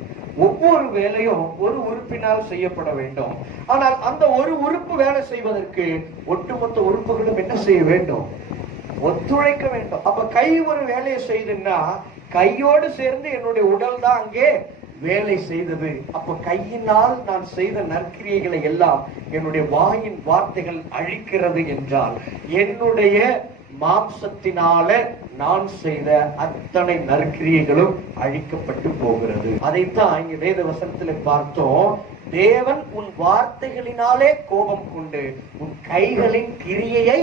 ஒவ்வொரு வேலையும் ஒரு உறுப்பினால் செய்யப்பட வேண்டும். ஆனால் அந்த ஒரு உறுப்பு வேலை செய்வதற்கு ஒட்டுமொத்த உறுப்புகளும் என்ன செய்ய வேண்டும்? ஒத்துழைக்க வேண்டும். அப்ப கை ஒரு வேலையை செய்துன்னா கையோடு சேர்ந்து என்னுடைய உடல் தான் அங்கே வேலை செய்தது. அப்ப கையினால் நான் செய்த நற்கிரியைகளை எல்லாம் என்னுடைய வாயின் வார்த்தைகள் அழிக்கிறது என்றால், என்னுடைய மாம்சத்தினால நான் செய்த அத்தனை நற்கிரியைகளும் அழிக்கப்பட்டு போகிறது. அதைத்தான் இங்க வேத வசனத்துல பார்த்தோம். தேவன் உன் வார்த்தைகளினாலே கோபம் கொண்டு உன் கைகளின் கிரியையை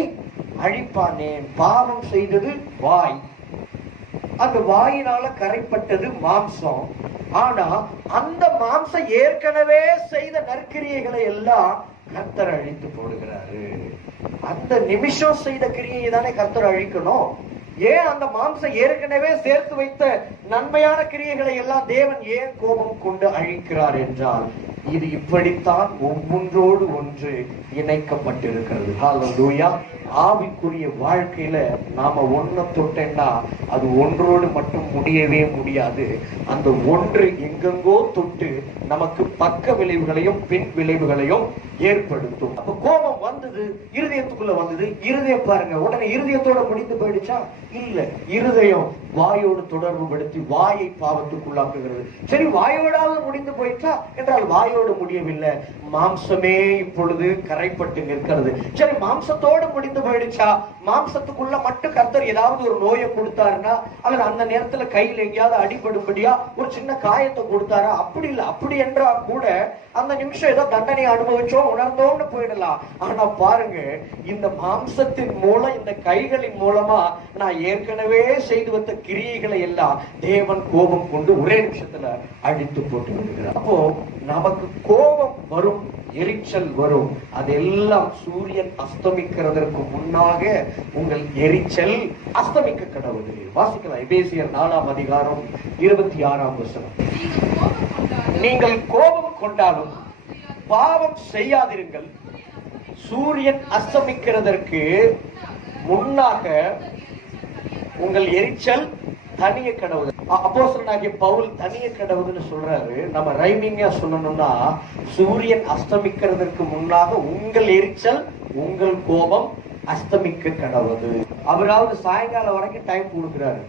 அழிப்பானே. பாவம் செய்தது வாய், அந்த வாயினால கரைப்பட்டது மாம்சம். ஆனா அந்த மாம்சம் ஏற்கனவே செய்த நற்கிரியைகளை எல்லாம் கர்த்தர் அழித்து போடுகிறாரு. அந்த நிமிஷம் செய்த கிரியையை தானே கர்த்தர் அழிக்கணும். ஏன் அந்த மாம்சம் ஏற்கனவே சேர்த்து வைத்த நன்மையான கிரியைகளை எல்லாம் தேவன் ஏன் கோபம் கொண்டு அழிக்கிறார் என்றால், இது இப்படித்தான் ஒவ்வொன்றோடு ஒன்று இணைக்கப்பட்டிருக்கிறது. ஹல்லேலூயா. ஆவிக்குரிய வாழ்க்கையில நாம ஒன்ன தொட்டேன்னா அது ஒன்றோடு மட்டும் முடியவே முடியாது. அந்த ஒன்று எங்கெங்கோ தொட்டு நமக்கு பக்க விளைவுகளையும் பின் விளைவுகளையும் ஏற்படுத்தும். அப்ப கோபம் வந்தது, இருதயத்துக்குள்ள வந்தது. இருதயம் பாருங்க, உடனே இருதயத்தோட முடிந்து போயிடுச்சா? இல்ல, இருதயம் வாயோடு தொடர்பு படுத்தி வாயை பாவத்துக்குள்ளாக்குகிறது. சரி, வாயோடாவது முடிந்து போயிட்டா என்றால் வாயோடு முடியவில்லை. மாம்சமே இப்பொழுது கரைப்பட்டு நிற்கிறது. சரி, மாம்சத்தோடு முடிந்து தீர்ந்து போயிடுச்சா? மாம்சத்துக்குள்ள மட்டும் கர்த்தர் ஏதாவது ஒரு நோயை கொடுத்தாருன்னா, அல்லது அந்த நேரத்துல கையில் எங்கேயாவது அடிபடும்படியா ஒரு சின்ன காயத்தை கொடுத்தாரா? அப்படி இல்லை. அப்படி என்றா கூட அந்த நிமிஷம் ஏதோ தண்டனையை அனுபவிச்சோம் உணர்ந்தோம்னு போயிடலாம். ஆனா பாருங்க, இந்த மாம்சத்தின் மூலம், இந்த கைகளின் மூலமா நான் ஏற்கனவே செய்து வந்த கிரியைகளை எல்லாம் தேவன் கோபம் கொண்டு ஒரே நிமிஷத்துல அழித்து போட்டு விடுகிறார். அப்போ நமக்கு கோபம் வரும், எரிச்சல் வரும். அதெல்லாம் சூரியன் அஸ்தமிக்கிறதற்கு முன்னாக உங்கள் எரிச்சல் அஸ்தமிக்க கடவுது. வாசிக்கலாம், எபேசியர் 4ஆம் அதிகாரம் 26ஆம் வசனம். நீங்கள் கோபம் கொண்டாலும் பாவம் செய்யாதிருங்கள், சூரியன் அஸ்தமிக்கிறதற்கு முன்னாக உங்கள் எரிச்சல் தனிய கடவுது. அப்போஸ்தலனாகிய பவுல் தனிய கடவுதுன்னு சொல்றாரு. நம்ம ரைமிங்கா சொல்லணும்னா, சூரியன் அஸ்தமிக்கிறதற்கு முன்னாக உங்கள் எரிச்சல், உங்கள் கோபம் அஸ்தமிக்க கடவுது. அவராவது சாயங்காலம் வரைக்கும் டைம் கொடுக்குறாரு.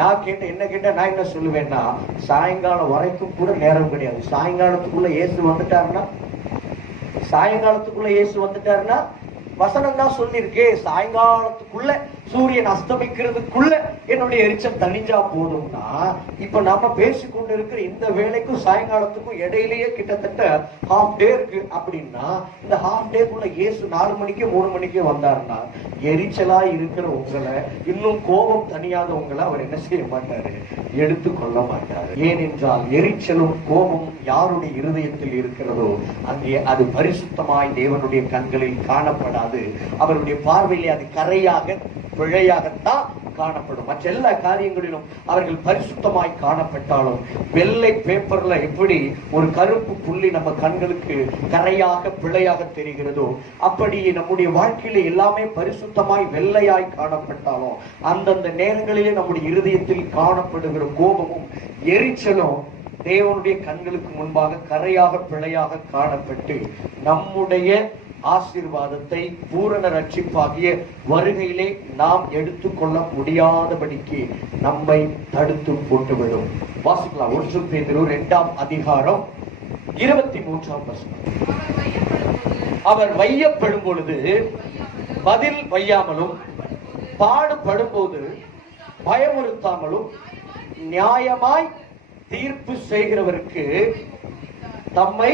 நான் என்ன சொல்லுவேன்னா, சாயங்காலம் வரைக்கும் கூட நேரம் கிடையாது. சாயங்காலத்துக்குள்ள இயேசு வந்துட்டாருன்னா வசனம் தான் சொல்லிருக்கு, சாயங்காலத்துக்குள்ள சூரியன் அஸ்தமிக்கிறதுக்குள்ள என்னுடைய எரிச்சல் தனிஞ்சா போதும்னா, இப்ப நாம பேசிக்கொண்டு இருக்கிற இந்த வேலைக்கும் சாயங்காலத்துக்கும் இடையிலேயே கிட்டத்தட்ட ஹாஃப் டே இருக்கு. அப்படின்னா இந்த ஹாஃப் டேக்குள்ள இயேசு 4 மணிக்கு 3 மணிக்கு வந்தாருன்னா, எரிச்சலா இருக்கிற உங்களை, இன்னும் கோபம் தனியாத உங்களை அவர் என்ன செய்ய மாட்டாரு, எடுத்துக்கொள்ள மாட்டாரு. ஏனென்றால் எரிச்சலும் கோபமும் யாருடைய இருதயத்தில் இருக்கிறதோ அங்கே அது பரிசுத்தமாய் தேவனுடைய கண்களில் காணப்படாது. அவருடைய பார்வையிலே அது கரையாக, பிழையாகத்தான் காணப்படும். மற்ற எல்லா காரியங்களிலும் அவர்கள் பரிசுத்தமாய் காணப்பட்டாலும், வெள்ளை பேப்பர்ல எப்படி ஒரு கருப்பு புள்ளி நம்ம கண்களுக்கு கரையாக, பிழையாக தெரிகிறதோ, அப்படி நம்முடைய வாழ்க்கையில எல்லாமே பரிசுத்தமாய் வெள்ளையாய் காணப்பட்டாலும், அந்தந்த நேரங்களிலே நம்முடைய இருதயத்தில் காணப்படுகிற கோபமும் எரிச்சலும் தேவனுடைய கண்களுக்கு முன்பாக கரையாக, பிழையாக காணப்பட்டு நம்முடைய ஆசீர்வாதத்தை, பூரண ரட்சிப்பாகிய வருகையிலே நாம் எடுத்துக்கொள்ள முடியாதபடிக்கு நம்மை தடுத்து போட்டுவிடும். வாசிக்கலாம், 1 பேதுரு 2ஆம் அதிகாரம் 23ஆம் வசனம். அவர் வையப்படும் பொழுது பதில் வையாமலும், பாடுபடும் போது பயமுறுத்தாமலும், நியாயமாய் தீர்ப்பு செய்கிறவருக்கு தம்மை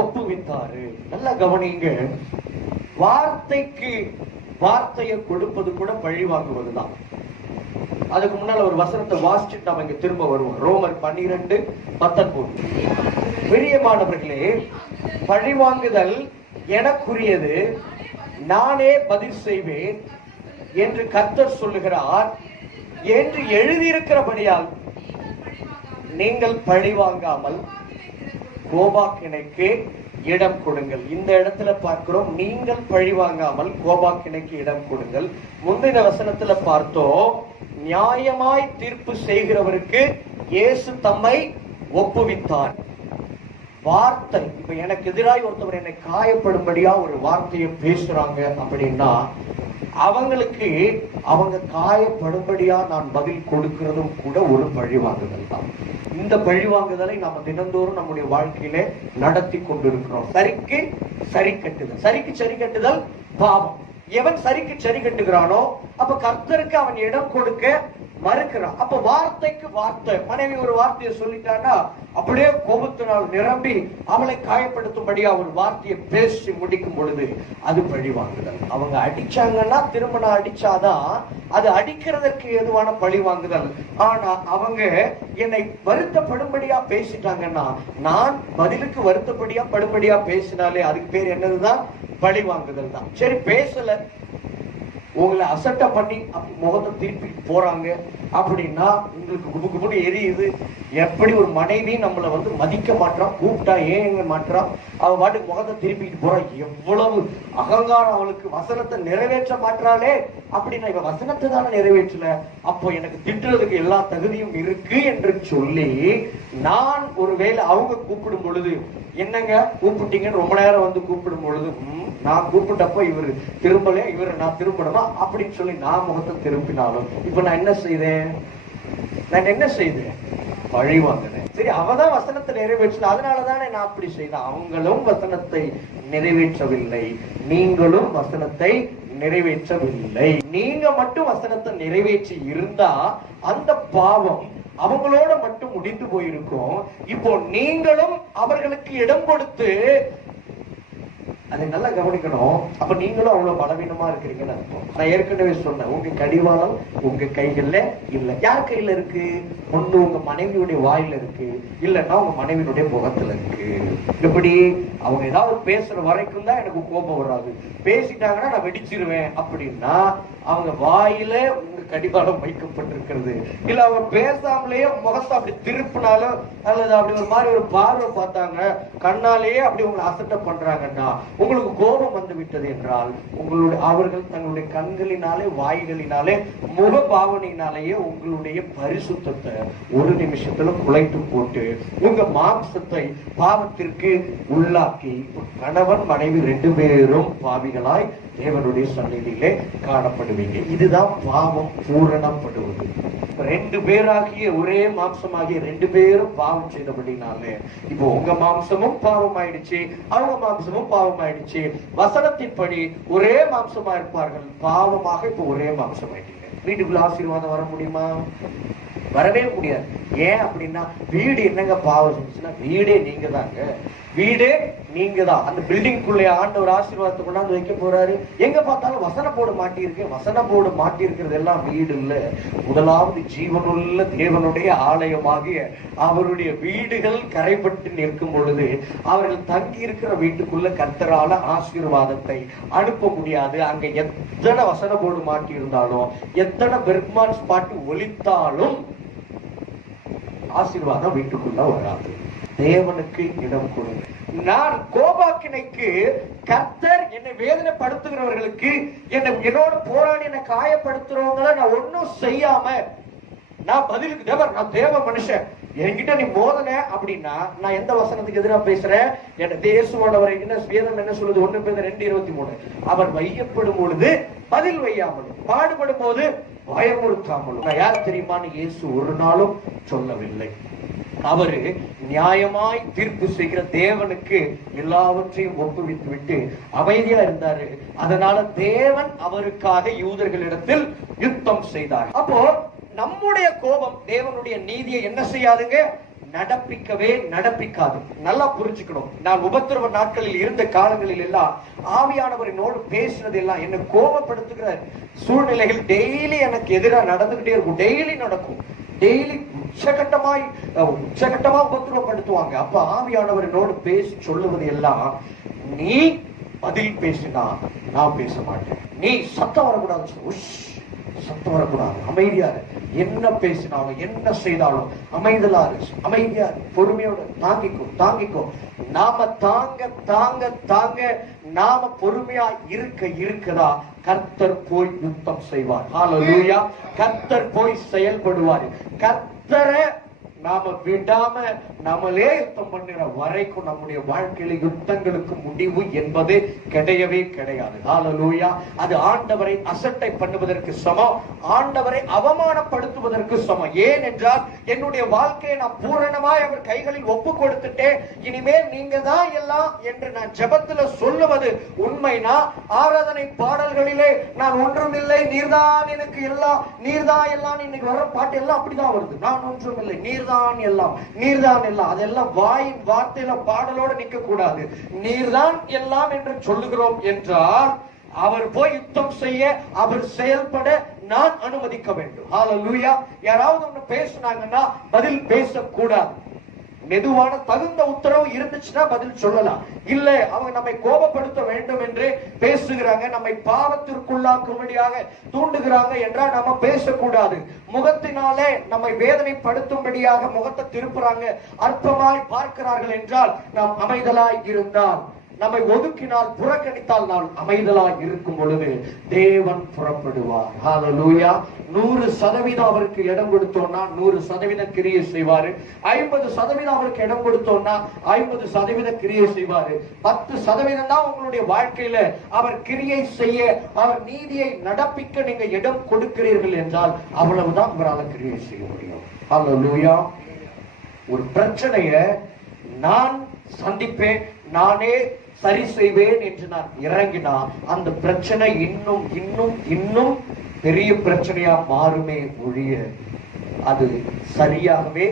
ஒப்புவித்தாரு. நல்லா கவனிங்க, வார்த்தைக்கு வார்த்தையை கொடுப்பது கூட பழி வாங்குவதுதான். அதுக்கு முன்னால ஒரு வசனத்தை வாசிச்சுட்டு நம்ம இங்க திரும்ப வருவோம். ரோமர் 12:19. பிரியமானவர்களே, பழி வாங்குதல் எனக்குரியது, நானே பதில் செய்வேன் என்று கர்த்தர் சொல்லுகிறார் என்று எழுதியிருக்கிறபடியால் நீங்கள் பழி வாங்காமல் கோபாக்கினைக்கு இடம் கொடுங்கள். இந்த இடத்துல பார்க்கிறோம், நீங்கள் பழி வாங்காமல் கோபாக்கினைக்கு இடம் கொடுங்கள். முந்தின வசனத்துல பார்த்தோம், நியாயமாய் தீர்ப்பு செய்கிறவருக்கு இயேசு தம்மை ஒப்புவித்தார். வார்த்தை, இப்ப எனக்கு எதிராக ஒருத்தவர் என்னை காயப்படும்படியா ஒரு வார்த்தையை பேசுறாங்க அப்படின்னா, அவங்களுக்கு அவங்க காயப்படும்படியா நான் பதில் கொடுக்கிறதும் கூட ஒரு பழிவாங்குதல் தான். இந்த பழிவாங்குதலை நம்ம தினந்தோறும் நம்முடைய வாழ்க்கையில நடத்தி கொண்டிருக்கிறோம். சரிக்கு சரி கட்டுதல், சரிக்கு சரி கட்டுதல் பாவம். எவன் சரிக்கு சரி கட்டுகிறானோ அப்ப கர்த்தருக்கு அவன் இடம் கொடுக்க மறுக்கிறான். அப்ப வார்த்தைக்கு வார்த்தை, மனைவி ஒரு வார்த்தையை சொல்லிட்டான்னா அப்படியே கோபத்தினால் நிரம்பி அவளை காயப்படுத்தும்படியா ஒரு வார்த்தையை பேசி முடிக்கும் பொழுது அது பழி வாங்குதல். அவங்க அடிச்சாங்கன்னா திரும்ப நான் அடிச்சாதான் அது அடிக்கிறதற்கு ஏதுவான பழி வாங்குதல். ஆனா அவங்க என்னை வருத்தப்படும்படியா பேசிட்டாங்கன்னா, நான் பதிலுக்கு வருத்தப்படியா படும்படியா பேசினாலே அதுக்கு பேர் என்னதுதான், பழி வாங்குதல் தான். சரி, பேசல, உங்களை அசட்டை பண்ணி முகத்தை திருப்பி போறாங்க அப்படின்னா உங்களுக்கு குபுகுபுன்னு எரியுது. எப்படி ஒரு மனைவி நம்மளை மதிக்க மாட்டான், கூப்பிட்டா ஏங்க மாட்டான், அவ பாட்டுக்கு முகத்தை திருப்பிட்டு போறான். எவ்வளவு அகங்காரம் அவளுக்கு, வசனத்தை நிறைவேற்ற மாட்டாளே அப்படின்னா, இவ வசனத்தை தானே நிறைவேற்றல, அப்போ எனக்கு திட்டுறதுக்கு எல்லா தகுதியும் இருக்கு என்று சொல்லி, நான் ஒருவேளை அவங்க கூப்பிடும் பொழுது, என்னங்க கூப்பிட்டீங்கன்னு ரொம்ப நேரம் கூப்பிடும் பொழுது, நான் கூப்பிட்டப்போ இவர் திரும்பல, இவரை நான் திரும்பணுமா அப்படின்னு சொல்லி நான் முகத்தை திரும்பினாலும் இப்ப நான் என்ன செய்தேன், பழி வாங்கினேன். சரி, அவதான் வசனத்தை நிறைவேற்றல, அதனாலதானே நான் அப்படி செய்தேன். அவங்களும் வசனத்தை நிறைவேற்றவில்லை, நீங்களும் வசனத்தை நிறைவேற்றவில்லை. நீங்க மட்டும் வசனத்தை நிறைவேற்றி இருந்தா அந்த பாவம் அவங்களோட மட்டும் முடிந்து போயிருக்கும். இப்போ நீங்களும் அவர்களுக்கு இடம் கொடுத்து அதை நல்லா கவனிக்கணும். அப்ப நீங்களும் அவ்வளவு பலவீனமா இருக்கிறீங்கன்னு அர்த்தம். நான் ஏற்கனவே சொன்னேன், உங்க கடிவாளம் உங்க கைகள்ல இல்ல. யார் கையில இருக்கு? ஒண்ணு உங்க மனைவியுடைய வாயில இருக்கு, இல்லன்னா உங்க மனைவியுடைய முகத்துல இருக்கு. இப்படி அவங்க ஏதாவது பேசுற வரைக்கும் தான் எனக்கு கோபம் வராது, பேசிட்டாங்கன்னா நான் வெடிச்சிருவேன் அப்படின்னா அவங்க வாயில உங்க கடிவாளம் வைக்கப்பட்டிருக்கிறது. இல்ல அவங்க பேசாமலேயே முகத்தை அப்படி திருப்பினாலும் அல்லது அப்படி ஒரு மாதிரி ஒரு பார்வை பார்த்தாங்க, கண்ணாலேயே அப்படி உங்களை அசட்ட பண்றாங்கன்னா உங்களுக்கு கோபம் வந்து விட்டது என்றால் அவர்கள் தங்களுடைய கண்களினாலே வாய்களினாலே முக பாவனையினாலேயே உங்களுடைய பரிசுத்தத்தை ஒரு நிமிஷத்துல குலைத்து போட்டு உங்க மாம்சத்தை பாவத்திற்கு உள்ளாக்கி கணவன் மனைவி 2 பேரும் பாவிகளாய் தேவனுடைய சந்நிதியிலே காணப்படுவீங்க. இதுதான் பாவம் பூரணப்படுவது. 2 பேராகிய ஒரே மாம்சமாகிய 2 பேரும் பாவம் செய்தபடினாலே இப்போ உங்க மாம்சமும் பாவம் ஆயிடுச்சு, அவங்க மாம்சமும் பாவம் ஆயிடுச்சு. வசனத்தின்படி ஒரே மாம்சமா இருப்பார்கள், பாவமாக இப்போ ஒரே மாம்சம் ஆயிட்டீங்க. வீட்டுக்குள்ள ஆசீர்வாதம் வர முடியுமா? வரவே முடியாது. ஏன் அப்படின்னா வீடு என்னங்க பாவம் செஞ்சுன்னா வீடே நீங்க தாங்க, வீடே நீங்க தான். அந்த பில்டிங்குள்ளே ஆண்டவர் ஆசீர்வாதத்தை கொண்டாந்து வைக்க போறாரு. எங்க பார்த்தாலும் வசன போர்டு மாட்டியிருக்கு. வசன போர்டு மாட்டியிருக்கிறது எல்லாம் வீடு இல்ல, முதலாவது ஜீவனுள்ள தேவனுடைய ஆலயமாகிய அவருடைய வீடுகள் கரைப்பட்டு நிற்கும் பொழுது அவர்கள் தங்கி இருக்கிற வீட்டுக்குள்ள கர்த்தரால ஆசீர்வாதத்தை அனுப்ப முடியாது. அங்க எத்தனை வசன போர்டு மாட்டி இருந்தாலும், எத்தனை பெர்க்மான் ஸ்பாட் ஒலித்தாலும் ஆசீர்வாதம் வீட்டுக்குள்ள வராது. தேவனுக்கு இடம் கொடுங்க. நான் கோபாக்கினைக்கு கர்த்தர் என்னை வேதனைப்படுத்துகிறவர்களுக்கு, என்னோட போராடி என்னை காயப்படுத்துறவங்களை நான் ஒன்னும் செய்யாம நான் பதிலுக்கு நான் தேவ மனுஷன், என்கிட்ட நீ மோதன அப்படின்னா நான் எந்த வசனத்துக்கு எதிராக பேசுறேன்? என்ன தேசுவானவரை வேதம் என்ன சொல்லுது? 1 Peter 2:23 அவர் வையப்படும் பொழுது பதில் வையாமலும் பாடுபடும் போது பயமுறுத்தாமலும். நான் யார் தெரியுமான்னு இயேசு ஒரு நாளும் சொல்லவில்லை. அவரு நியாயமாய் தீர்ப்பு செய்கிற தேவனுக்கு எல்லாவற்றையும் ஒப்புவித்து விட்டு அமைதியா இருந்தாரு. அதனால தேவன் அவருக்காக யூதர்களிடத்தில் யுத்தம் செய்தார். அப்போ நம்முடைய கோபம் தேவனுடைய நீதியை என்ன செய்யாதுங்க? நடப்பிக்கவே நடப்பிக்காது. நல்லா புரிஞ்சுக்கணும். நான் உபத்திரவ நாட்களில் இருந்த காலங்களில் எல்லாம் ஆவியானவரினோடு பேசினது எல்லாம் என்ன கோபப்படுத்துகிற சூழ்நிலைகள் டெய்லி எனக்கு எதிராக நடந்துகிட்டே இருக்கும். டெய்லி நடக்கும். டெய்லி உச்சகட்டமா உபத்திரவப்படுத்துவாங்க. அப்ப ஆவியானவரினோடு பேசி சொல்லுவது எல்லாம், நீ பதில் பேசினா நான் பேச மாட்டேன், நீ சத்தம் வரக்கூடாது, சத்தம் வரக்கூடாது, அமைதியாரு, என்ன பேசினாலும் என்ன செய்தாலும் அமைதலாரு, அமைதியாரு, பொறுமையோட தாங்கிக்கோ. நாம தாங்க நாம பொறுமையா இருக்கதா கர்த்தர் போய் யுத்தம் செய்வார். ஹல்லேலூயா. கர்த்தர் போய் செயல்படுவார். கர்த்தரை நாம விடாம நம்மளே யுத்தம் பண்ணுற வரைக்கும் நம்முடைய வாழ்க்கையில யுத்தங்களுக்கு முடிவு என்பது கிடையவே கிடையாது. ஹல்லேலூயா. அது ஆண்டவரை அசட்டை பண்ணுவதற்கு சமம், ஆண்டவரை அவமானப்படுத்துவதற்கு சமம். ஏன் என்றால் என்னுடைய வாழ்க்கையை நான் பூரணமாய் அவர் கைகளில் ஒப்பு கொடுத்துட்டேன், இனிமேல் நீங்க தான் எல்லாம் என்று நான் ஜெபத்துல சொல்லுவது உண்மைனா, ஆராதனை பாடல்களிலே நான் ஒன்றுமில்லை நீர்தான் எனக்கு எல்லாம், நீர்தான் எல்லாம், இன்னைக்கு வர பாட்டு எல்லாம் அப்படிதான் வருது. நான் ஒன்றுமில்லை நீர்தான் எல்லாம், நீர்தான் எல்லாம். அதெல்லாம் வாயின் வார்த்தையில பாடலோட நிக்க கூடாது. நீர்தான் எல்லாம் என்று சொல்லுகிறோம் என்றால் அவர் போய் யுத்தம் செய்ய, அவர் செயல்பட நான் அனுமதிக்க வேண்டும். ஹல்லேலூயா. யாராவது ஒண்ணு பேசினாங்கன்னா பதில் பேசக்கூடாது. மெதுவான தகுந்த உத்தரவு இருந்துச்சுன்னா பதில் சொல்லலாம். இல்ல அவங்க நம்மை கோபப்படுத்த வேண்டும் என்று பேசுகிறாங்க, நம்மை பாவத்திற்குள்ளாக்கும்படியாக தூண்டுகிறாங்க என்றால் நம்ம பேசக்கூடாது. முகத்தினாலே நம்மை வேதனைப்படுத்தும்படியாக முகத்தை திருப்புறாங்க, அற்பமாய் பார்க்கிறார்கள் என்றால் நாம் அமைதலாய் இருந்தால், நம்மை ஒதுக்கினால் புறக்கணித்தால் நாம் அமைதலாய் இருக்கும் பொழுது தேவன் புறப்படுவார். ஹல்லேலூயா. 100% அவருக்கு இடம் கொடுத்தோம்னா 100% கிரியை செய்வாரு. 50% அவருக்கு இடம் கொடுத்தோம்னா 50% கிரியை செய்வாரு. 10% தான் உங்களுடைய வாழ்க்கையில அவர் கிரியை செய்ய, அவர் நீதியை நடப்பிக்க நீங்க இடம் கொடுக்கிறீர்கள் என்றால் அவ்வளவுதான் உங்களால கிரியை செய்ய முடியும். ஹல்லேலூயா. ஒரு பிரச்சனைய நான் சந்திப்பேன், நானே சரி செய்வேன் என்று நான் இறங்கினா அந்த பிரச்சனை இன்னும் இன்னும் இன்னும் பெரிய பிரச்சனையா மாறுமே ஒழிய அது சரியாகவே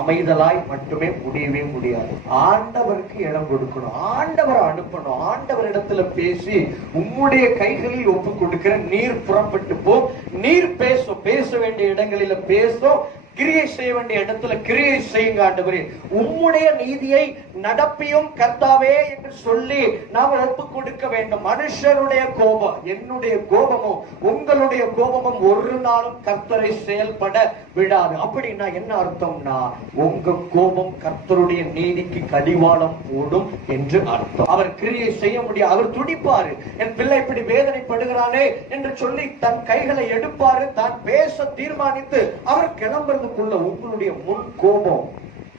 அமைதலாய் மட்டுமே முடியவே முடியாது. ஆண்டவருக்கு இடம் கொடுக்கணும், ஆண்டவரை அனுப்பணும், ஆண்டவரிடத்துல பேசி உம்முடைய கைகளில் ஒப்பு கொடுக்கிற, நீர் புறப்பட்டு போ, நீர் பேசும், பேச வேண்டிய இடங்களில பேசும், கிரியை செய்ய வேண்டிய இடத்துல கிரியை செய்யுங்க ஆண்டவரே, உம்முடைய நீதியை நடப்பியும் கர்த்தாவே என்று சொல்லி நாம் ஒப்பு கொடுக்க வேண்டும். மனுஷருடைய கோபம், என்னுடைய கோபமும் உங்களுடைய கோபமும் ஒரு நாளும் கர்த்தரை செயல்பட விடாது. அப்படின்னா என்ன அர்த்தம்னா, உங்க கோபம் கர்த்தருடைய நீதிக்கு கடிவாளம் போடும் என்று அர்த்தம். அவர் கிரியை செய்ய முடியாது. அவர் துடிப்பாரு, என் பிள்ளை இப்படி வேதனைப்படுகிறானே என்று சொல்லி தன் கைகளை எடுப்பாரு, தான் பேச தீர்மானித்து அவர் கிளம்புறது உங்களுடைய முன் கோபம்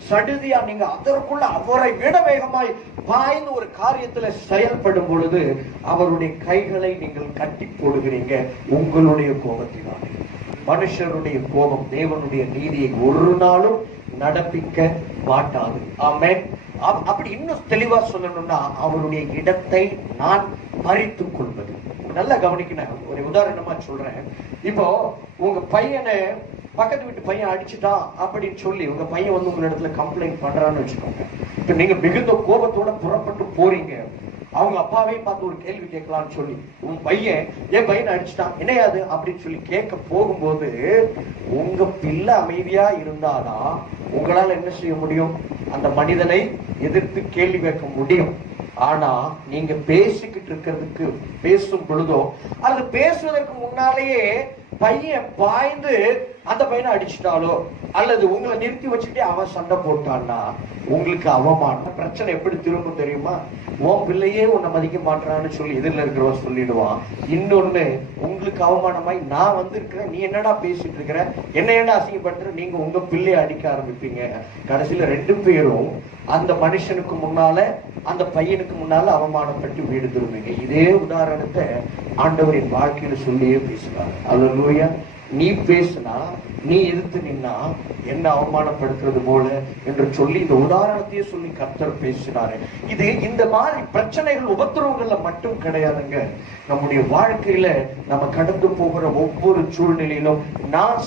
சடுதியா நீங்க அதற்குள்ள அவரை விட வேகமாய் பாய்ந்து ஒரு காரியத்துல செயல்படும் பொழுது அவருடைய கைகளை நீங்கள் கட்டி போடுகிறீங்க உங்களுடைய கோபத்தினாலே. மனுஷருடைய கோபம் தேவனுடைய நீதியை ஒரு நாளும் நடப்பிக்க மாட்டாது. ஆமென். அப்படி இன்னும் தெளிவா சொல்லணும்னா, அவருடைய இடத்தை நான் பறித்துக் கொள்வது. நல்லா கவனிக்கணும். ஒரு உதாரணமா சொல்றேன். இப்போ உங்க பையனை பக்கத்து வீட்டு பையன் அடிச்சுட்டான் அப்படின்னு சொல்லி உங்க பையன் வந்து உங்க இடத்துல கம்ப்ளைண்ட் பண்றான்னு வச்சுக்கோங்க. இப்ப நீங்க மிகுந்த கோபத்தோட புறப்பட்டு போறீங்க, அவங்க அப்பாவையும் பார்த்து ஒரு கேள்வி கேட்கலாம்னு சொல்லி உன் பையன் என் பையனை அடிச்சுட்டான் என்னையாது அப்படின்னு சொல்லி கேட்க போகும்போது உங்க பிள்ளை அமைதியா இருந்தாதான் உங்களால என்ன செய்ய முடியும், அந்த மனிதனை எதிர்த்து கேள்வி கேட்க முடியும். ஆனா நீங்க பேசிக்கிட்டு இருக்கிறதுக்கு பேசும் பொழுதோ அல்லது பேசுவதற்கு முன்னாலேயே பையன் பாய்ந்து அந்த பையனை அடிச்சுட்டாலோ அல்லது உங்களை நிறுத்தி வச்சுட்டு அவன் சண்டை போட்டான்னா உங்களுக்கு அவமானம். பிரச்சனை எப்படி திரும்ப தெரியுமா, உன் பிள்ளையே உன்னை மதிக்க மாட்டான்னு சொல்லி எதிரில் இருக்கிறவன் சொல்லிடுவான். இன்னொன்னு, உங்களுக்கு அவமானமாய் நான் வந்து இருக்கிறேன், நீ என்னடா பேசிட்டு இருக்கிற, என்ன என்ன அசிங்கப்படுத்துற, நீங்க உங்க பிள்ளைய அடிக்க ஆரம்பிப்பீங்க. கடைசியில ரெண்டு பேரும் அந்த மனுஷனுக்கு முன்னால அந்த பையனுக்கு முன்னால அவமானப்பட்டு வீடு திரும்புவீங்க. இதே உதாரணத்தை ஆண்டவரின் வாழ்க்கையில சொல்லியே பேசுறாங்க. அல்லேலூயா. நீ பேசுனா, நீ எதிர்த்து நின்னா என்ன அவமானப்படுத்துறது போல என்று சொல்லி இந்த உதாரணத்தையே சொல்லி கர்த்தர் பேசினாரு. இது இந்த மாதிரி பிரச்சனைகள் உபத்திரவங்கள்ல மட்டும் கிடையாதுங்க. நம்முடைய வாழ்க்கையில நம்ம கடந்து போகிற ஒவ்வொரு சூழ்நிலையிலும் நான்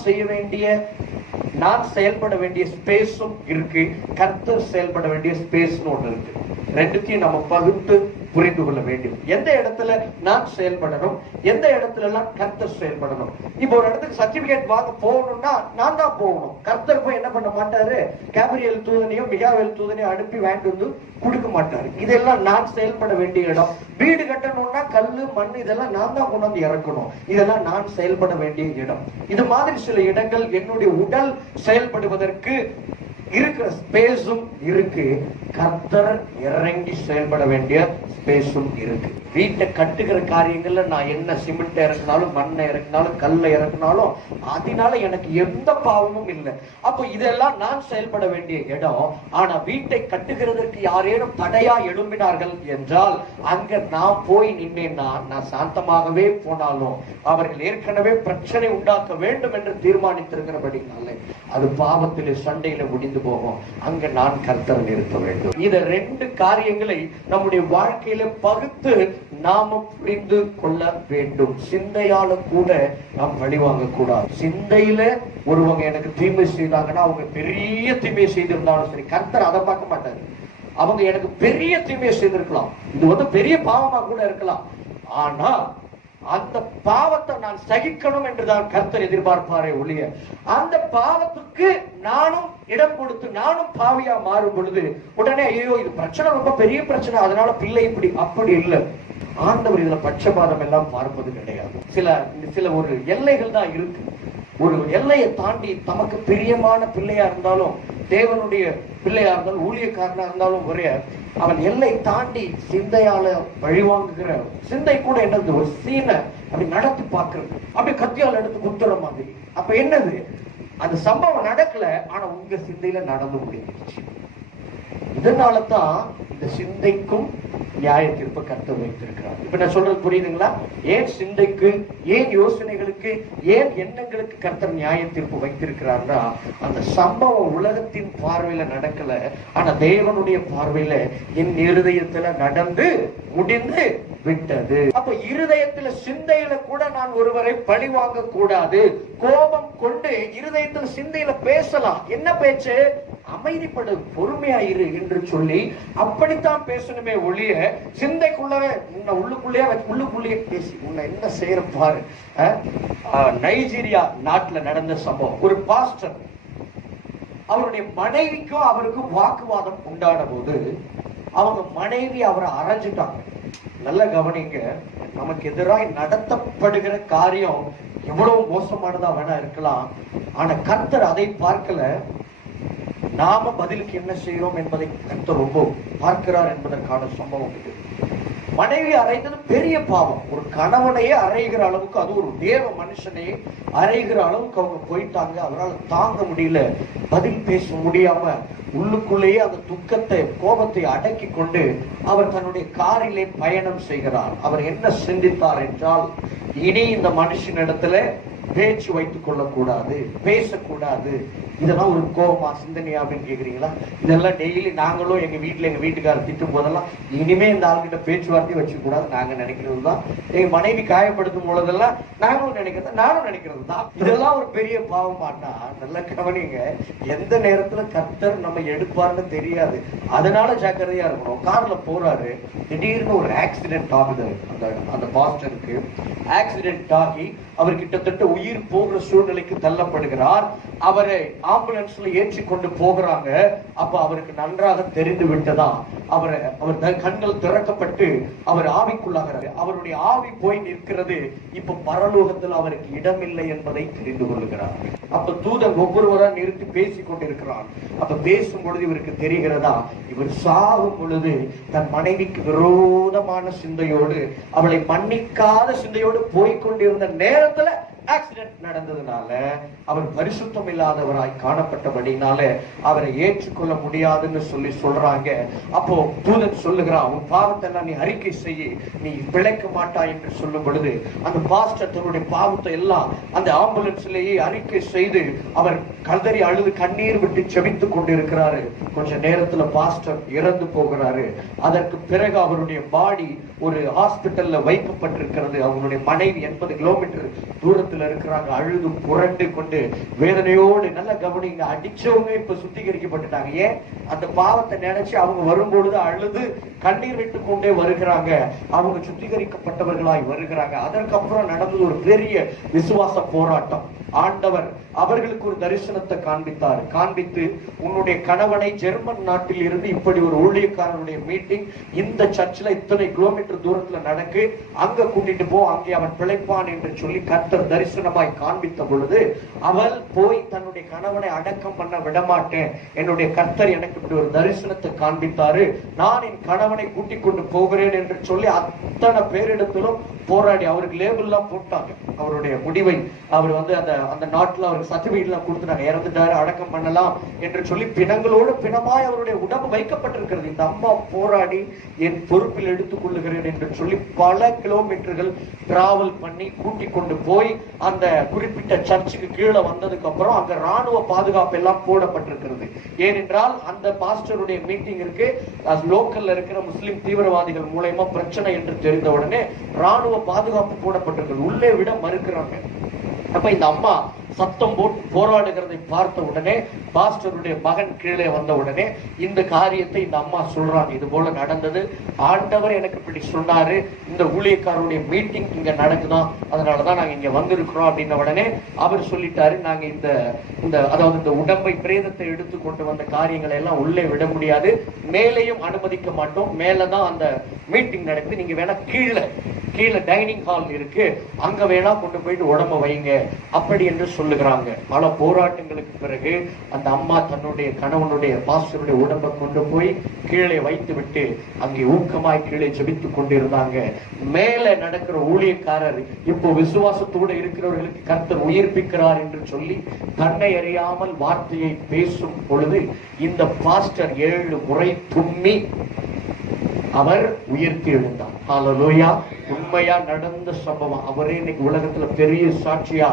செயல்பட வேண்டிய ஸ்பேஸும் இருக்கு, கர்த்தர் செயல்பட வேண்டிய ஸ்பேஸ்னு ஒண்ணு இருக்கு. ரெண்டுத்தையும் நம்ம பகுத்து புரிந்து கொள்ள வேண்டும். எந்த இடத்துல நான் செயல்படணும், எந்த இடத்துல எல்லாம் கர்த்தர் செயல்படணும். இப்போ ஒரு இடத்துக்கு சர்டிபிகேட் வாங்க போகணும்னா நான் தான் போகணும். கர்த்தர் போய் என்ன பண்ண மாட்டாரு, கேப்ரியல் தூதனையும் மிகாவேல் தூதனையும் அனுப்பி வாங்கிட்டு வந்து கொடுக்க மாட்டாரு. இதெல்லாம் நான் செயல்பட வேண்டிய இடம். வீடு கட்டணும்னா கல்லு மண் இதெல்லாம் நான் தான் கொண்டு வந்து இறக்கணும். இதெல்லாம் நான் செயல்பட வேண்டிய இடம். இது மாதிரி சில இடங்கள் என்னுடைய உடல் செயல்படுவதற்கு இருக்கிற ஸ்பேஸும் இருக்கு, கர்த்தர் இறங்கி செயல்பட வேண்டிய ஸ்பேஸும் இருக்கு. வீட்டை கட்டுகிற காரியங்கள்ல நான் என்ன சிமெண்ட் இறக்குனாலும் மண்ணை இறக்குனாலும் கல்லை இறக்குனாலும் அதனால எனக்கு எந்த பாவமும் இல்லை. அப்போ இதெல்லாம் நான் செயல்பட வேண்டிய இடம். ஆனா வீட்டை கட்டுகிறதற்கு யாரேனும் தடையா எழும்பினார்கள் என்றால் அங்க நான் போய் நின்னேன்னா, நான் சாந்தமாகவே போனாலும் அவர்கள் ஏற்கனவே பிரச்சனை உண்டாக்க வேண்டும் என்று தீர்மானித்திருக்கிறபடினாலே அது பாவத்திலே சண்டையில முடிந்து போகும். அங்க நான் கர்த்தரை நிறுத்த வேண்டும். இந்த ரெண்டு காரியங்களை நம்முடைய வாழ்க்கையில பகுத்து நாம புரிந்து கொள்ள வேண்டும். சிந்தையால கூட நாம் பழிவாங்க கூடாது. சிந்தையில ஒருவங்க எனக்கு தீமை செய்தாங்கன்னா, அவங்க பெரிய தீமை செய்திருந்தாலும் சரி, கர்த்தர் அதை பார்க்க மாட்டாரு. அவங்க எனக்கு பெரிய தீமை செய்திருக்கலாம், இது வந்து பெரிய பாவமா கூட இருக்கலாம், ஆனா அந்த பாவத்தை நான் சகிக்கணும் என்றுதான் கர்த்தர் எதிர்பார்ப்பாரே ஒழிய அந்த பாவத்துக்கு நானும் இடம் கொடுத்து நானும் பாவியா மாறும் பொழுது உடனே ஐயோ இது பிரச்சனை, ரொம்ப பெரிய பிரச்சனை, அதனால பிள்ளை இப்படி அப்படி இல்லை. ஆண்டவர் இதுல பட்சபாதம் எல்லாம் பார்ப்பது கிடையாது. சில ஒரு எல்லைகள் தான் இருக்கு. ஒரு எல்லையை தாண்டி தமக்கு பிரியமான பிள்ளையா இருந்தாலும், தேவனுடைய பிள்ளையா இருந்தாலும், ஊழியக்காரனா இருந்தாலும் ஒரே அவன் எல்லை தாண்டி சிந்தையால வழிவாங்குகிற சிந்தை கூட என்னது, ஒரு சீனை அப்படி நடத்தி பார்க்கறது, அப்படி கத்தியால் எடுத்து குத்துற மாதிரி. அப்ப என்னது, அந்த சம்பவம் நடக்கல, ஆனா உங்க சிந்தையில நடந்து முடிஞ்சிருச்சு. இதனால தான் இந்த சிந்தைக்கும் நியாய தீர்ப்பு கர்த்தர் வைத்திருக்கிறார். இப்ப நான் சொல்றது புரியுதுங்களா? ஏன் சிந்தைக்கு, ஏன் யோசனைகளுக்கு, ஏன் எண்ணங்களுக்கு கர்த்தர் நியாய தீர்ப்பு வைத்திருக்கிறார்னா, அந்த சம்பவம் உலகத்தின் பார்வையில நடக்கல, ஆனா தேவனுடைய பார்வையில என் இருதயத்துல நடந்து முடிந்து விட்டது. அப்ப இருதயத்துல, சிந்தையில கூட நான் ஒருவரை பழி வாங்க கூடாது. கோபம் கொண்டு இருதயத்தில் சிந்தையில பேசலாம். என்ன பேச்சு? அமைதிப்படு, பொறுமையாயிரு என்று சொல்லி அப்படித்தான் பேசணுமே ஒழிய சிந்தைக்குள்ளவே உள்ளுக்குள்ளேயே பேசி உன்னை என்ன செய்யற பாரு. நைஜீரியா நாட்டுல நடந்த சம்பவம். ஒரு பாஸ்டர் அவருடைய மனைவிக்கும் அவருக்கும் வாக்குவாதம் உண்டான போது அவங்க மனைவி அவரை அரைஞ்சிட்டாங்க. நல்ல கவனிங்க, நமக்கு எதிராக நடத்தப்படுகிற காரியம் எவ்வளவு மோசமானதா வேணா இருக்கலாம், ஆனா கர்த்தர் அதை பார்க்கல. நாம பதிலுக்கு என்ன செய்யறோம் என்பதை கர்த்தர் ரொம்ப பார்க்கிறார் என்பதற்கான சம்பவம் இது. மனைவி அறைந்தது பெரிய பாவம். ஒரு கணவனையே அறைகிற அளவுக்கு, அது ஒரு தேவ மனுஷனையே அறைகிற அளவுக்கு அவங்க போயிட்டாங்க. அவரால் தாங்க முடியல, பதில் பேச முடியாம உள்ளுக்குள்ளேயே அந்த துக்கத்தை, கோபத்தை அடக்கி கொண்டு அவர் தன்னுடைய காரிலே பயணம் செய்கிறார். அவர் என்ன சிந்தித்தார் என்றால், இனி இந்த மனுஷனிடத்துல பேச்சு வைத்துக் கொள்ளக்கூடாது, பேசக்கூடாது. இதெல்லாம் ஒரு கோபமா, சிந்தனையா அப்படின்னு கேக்குறீங்களா? இதெல்லாம் டெய்லி நாங்களும் எங்க வீட்டுக்காரர் திட்டும் போதெல்லாம் இனிமே இந்த ஆள்கிட்ட பேச்சுவார்த்தை வச்சுக்க கூடாது நாங்க நினைக்கிறது தான். எங்க மனைவி காயப்படுத்தும் பொழுதெல்லாம் நாங்களும் நினைக்கிறது, நானும் நினைக்கிறது தான். இதெல்லாம் ஒரு பெரிய பாவமானா, நல்ல கவனிங்க, எந்த நேரத்துல கர்த்தர் நம்ம எடுப்பார்னு தெரியாது. அதனால ஜாக்கிரதையா இருக்கணும். கார்ல போறாரு, திடீர்னு ஒரு ஆக்சிடென்ட் ஆகுது. அந்த பாஸ்டருக்கு ஆக்சிடென்ட் ஆகி அவர் கிட்டத்தட்ட உயிர் போகிற சூழ்நிலைக்கு தள்ளப்படுகிறார். அவரை ஆம்புலன்ஸ்ல ஏற்றி கொண்டு போகிறாங்க. அப்ப அவருக்கு நன்றாக தெரிந்து விட்டதா, அவர் கண்கள் திறக்கப்பட்டு அவர் ஆவிக்குள்ளாகிறார். அவருடைய ஆவி போய் நிற்கிறது. இப்ப பரலோகத்தில் அவருக்கு இடமில்லை என்பதை தெரிந்து கொள்ளுகிறார். அப்ப தூதன் ஒவ்வொருவரா நிறுத்தி பேசிக் கொண்டிருக்கிறான். அப்ப பேசும் பொழுது இவருக்கு தெரிகிறதா, இவர் சாகும் பொழுது தன் மனைவிக்கு விரோதமான சிந்தையோடு, அவளை மன்னிக்காத சிந்தையோடு போய்கொண்டிருந்த நேரத்துல ஆக்சிடென்ட் நடந்ததுனால அவர் பரிசுத்தம் இல்லாதவராய் காணப்பட்டபடினால அவரை ஏற்றுக்கொள்ள முடியாதுன்னு சொல்றாங்க. அப்போ தூதன் சொல்லுகிறான், உன் பாவத்தை எல்லாம் நீ அறிக்கை செய்ய, நீ பிழைக்க மாட்டாய் என்று சொல்லும் பொழுது அந்த பாஸ்டர் தன்னுடைய பாவத்தை எல்லாம் அந்த ஆம்புலன்ஸ்லேயே அறிக்கை செய்து அவர் கதறி அழுது கண்ணீர் விட்டு செபித்துக் கொண்டிருக்கிறாரு. கொஞ்ச நேரத்துல பாஸ்டர் இறந்து போகிறாரு. அதற்கு பிறகு அவருடைய பாடி ஒரு ஹாஸ்பிட்டல்ல வைக்கப்பட்டிருக்கிறது. அவங்களுடைய மனைவி 80 கிலோமீட்டர் தூரத்தில் இருக்கிறாங்க. அழுது புரண்டு கொண்டு வேதனையோடு, நல்ல கவனிங்க, அடிச்சவங்க இப்ப சுத்திகரிக்கப்பட்டுட்டாங்க. ஏன்? அந்த பாவத்தை நினைச்சு அவங்க வரும்பொழுது அழுது கண்ணீர் விட்டு கொண்டே வருகிறாங்க. அவங்க சுத்திகரிக்கப்பட்டவர்களாய் வருகிறாங்க. அதற்கப்புறம் நடந்தது ஒரு பெரிய விசுவாச போராட்டம். ஆண்டவர் அவர்களுக்கு ஒரு தரிசனத்தை காண்பித்து உன்னுடைய கணவனை ஜெர்மன் நாட்டில் இருந்து இப்படி ஒரு ஊழியக்காரனுடைய மீட்டிங் இந்த சர்ச்சில் இத்தனை கிலோமீட்டர் தூரத்துல நடக்கு, அங்க கூட்டிட்டு போ, அங்கே அவன் பிழைப்பான் என்று சொல்லி கர்த்தர் தரிசனமாய் காண்பித்த பொழுது அவள் போய் தன்னுடைய கணவனை அடக்கம் பண்ண விடமாட்டேன், என்னுடைய கர்த்தர் எனக்கு இப்படி ஒரு தரிசனத்தை காண்பித்தாரு, நான் என் கணவனை கூட்டிக் கொண்டு போகிறேன் என்று சொல்லி அத்தனை பேரிடத்திலும் போராடி அவருக்கு லேபிள் எல்லாம் போட்டாங்க. அவருடைய முடிவை அவர் அந்த நாட்டுல அவருக்கு சர்டிபிகேட் எல்லாம் கொடுத்துட்டாங்க. இறந்துட்டாரு, அடக்கம் பண்ணலாம் என்று சொல்லி பிணங்களோடு பிணமாய் அவருடைய உடம்பு வைக்கப்பட்டிருக்கிறது. இந்த அம்மா போராடி என் பொறுப்பில் எடுத்துக் கொள்ளுகிறேன் என்று சொல்லி பல கிலோமீட்டர்கள் டிராவல் பண்ணி கூட்டிக் கொண்டு போய் அந்த குறிப்பிட்ட சர்ச்சுக்கு கீழே வந்ததுக்கு அப்புறம் அங்க ராணுவ பாதுகாப்பு எல்லாம் போடப்பட்டிருக்கிறது. ஏனென்றால் அந்த பாஸ்டருடைய மீட்டிங்கிற்கு லோக்கல்ல இருக்கிற முஸ்லிம் தீவிரவாதிகள் மூலமா பிரச்சனை என்று தெரிந்த உடனே ராணுவ பாதுகாப்பு போடப்பட்டிருக்கிறது. உள்ளே விட மறுக்கிறாங்க. அப்ப இந்த அம்மா சத்தம் போட்டு போராடுகிறதை பார்த்த உடனே பாஸ்டருடைய மகன் கீழே வந்த உடனே இந்த காரியத்தை இந்த அம்மா சொல்றாங்க, இது போல நடந்தது, ஆண்டவர் எனக்கு இப்படி சொன்னாரு, இந்த ஊழியக்காரருடைய மீட்டிங் இங்க நடக்குதான், அதனாலதான் நாங்க இங்க வந்திருக்கிறோம் அப்படின்ன உடனே அவர் சொல்லிட்டாரு, நாங்க அதாவது இந்த உடம்பை பிரேதத்தை எடுத்து கொண்டு வந்த காரியங்களை எல்லாம் உள்ளே விட முடியாது, மேலேயும் அனுமதிக்க மாட்டோம், மேலதான் அந்த மீட்டிங் நடக்குது, நீங்க வேணா கீழே டைனிங் ஹால் இருக்கு, அங்க வேணா கொண்டு போயிட்டு உடம்ப வைங்க அப்படி என்று சொல்லுகிறாங்க. பல போராட்டங்களுக்கு பிறகு அந்த அம்மா தன்னுடைய கணவனுடைய பாஸ்டருடைய உடம்பை கொண்டு போய் கீழே வைத்து விட்டு அங்கே ஊக்கமாய் கீழே ஜெபித்துக் கொண்டிருந்தாங்க. மேல நடக்கிற ஊழியக்காரர் இப்போ விசுவாசத்தோடு இருக்கிறவர்களுக்கு கர்த்தர் உயிர்ப்பிக்கிறார் என்று சொல்லி தன்னை அறியாமல் வார்த்தையை பேசும் பொழுது இந்த பாஸ்டர் 7 முறை தும்மி அவர் உயிர்த்தி எழுந்தார். ஹல்லேலூயா. உண்மையா நடந்த சம்பவம். அவரே இன்னைக்கு உலகத்துல பெரிய சாட்சியா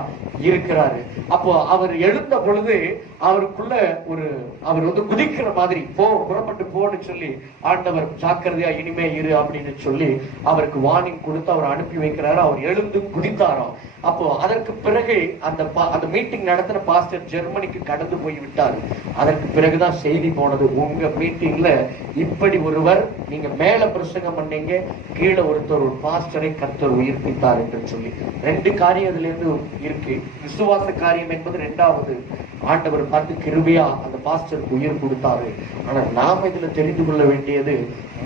இருக்கிறாரு. அப்போ அவர் எழுந்த பொழுது அவருக்குள்ள அவர் குதிக்கிற மாதிரி புறப்பட்டு போன்னு சொல்லி ஆண்டவர் ஜாக்கிரதையா இனிமே இரு அப்படின்னு சொல்லி அவருக்கு வார்னிங் கொடுத்து அவர் அனுப்பி வைக்கிறாரு. அவர் எழுந்து குதித்தாராம். அப்போ அதற்கு பிறகு அந்த மீட்டிங் நடத்தின பாஸ்டர் ஜெர்மனிக்கு கடந்து போய் விட்டார். அதற்கு பிறகுதான் செய்தி போனது, உங்க மீட்டிங்ல இப்படி ஒருவர், நீங்க மேல பிரசங்கம் பண்ணீங்க, கீழே ஒருத்தர் ஒரு பாஸ்டரை கர்த்தர் உயிர்ப்பித்தார் என்று சொல்லி. 2 காரியம் அதுல இருந்து இருக்கு. விசுவாச காரியம் என்பது 2வது. ஆண்டவர் பார்த்து கிருபையா அந்த பாஸ்டருக்கு உயிர் கொடுத்தாரு. ஆனா நாம இதுல தெரிந்து கொள்ள வேண்டியது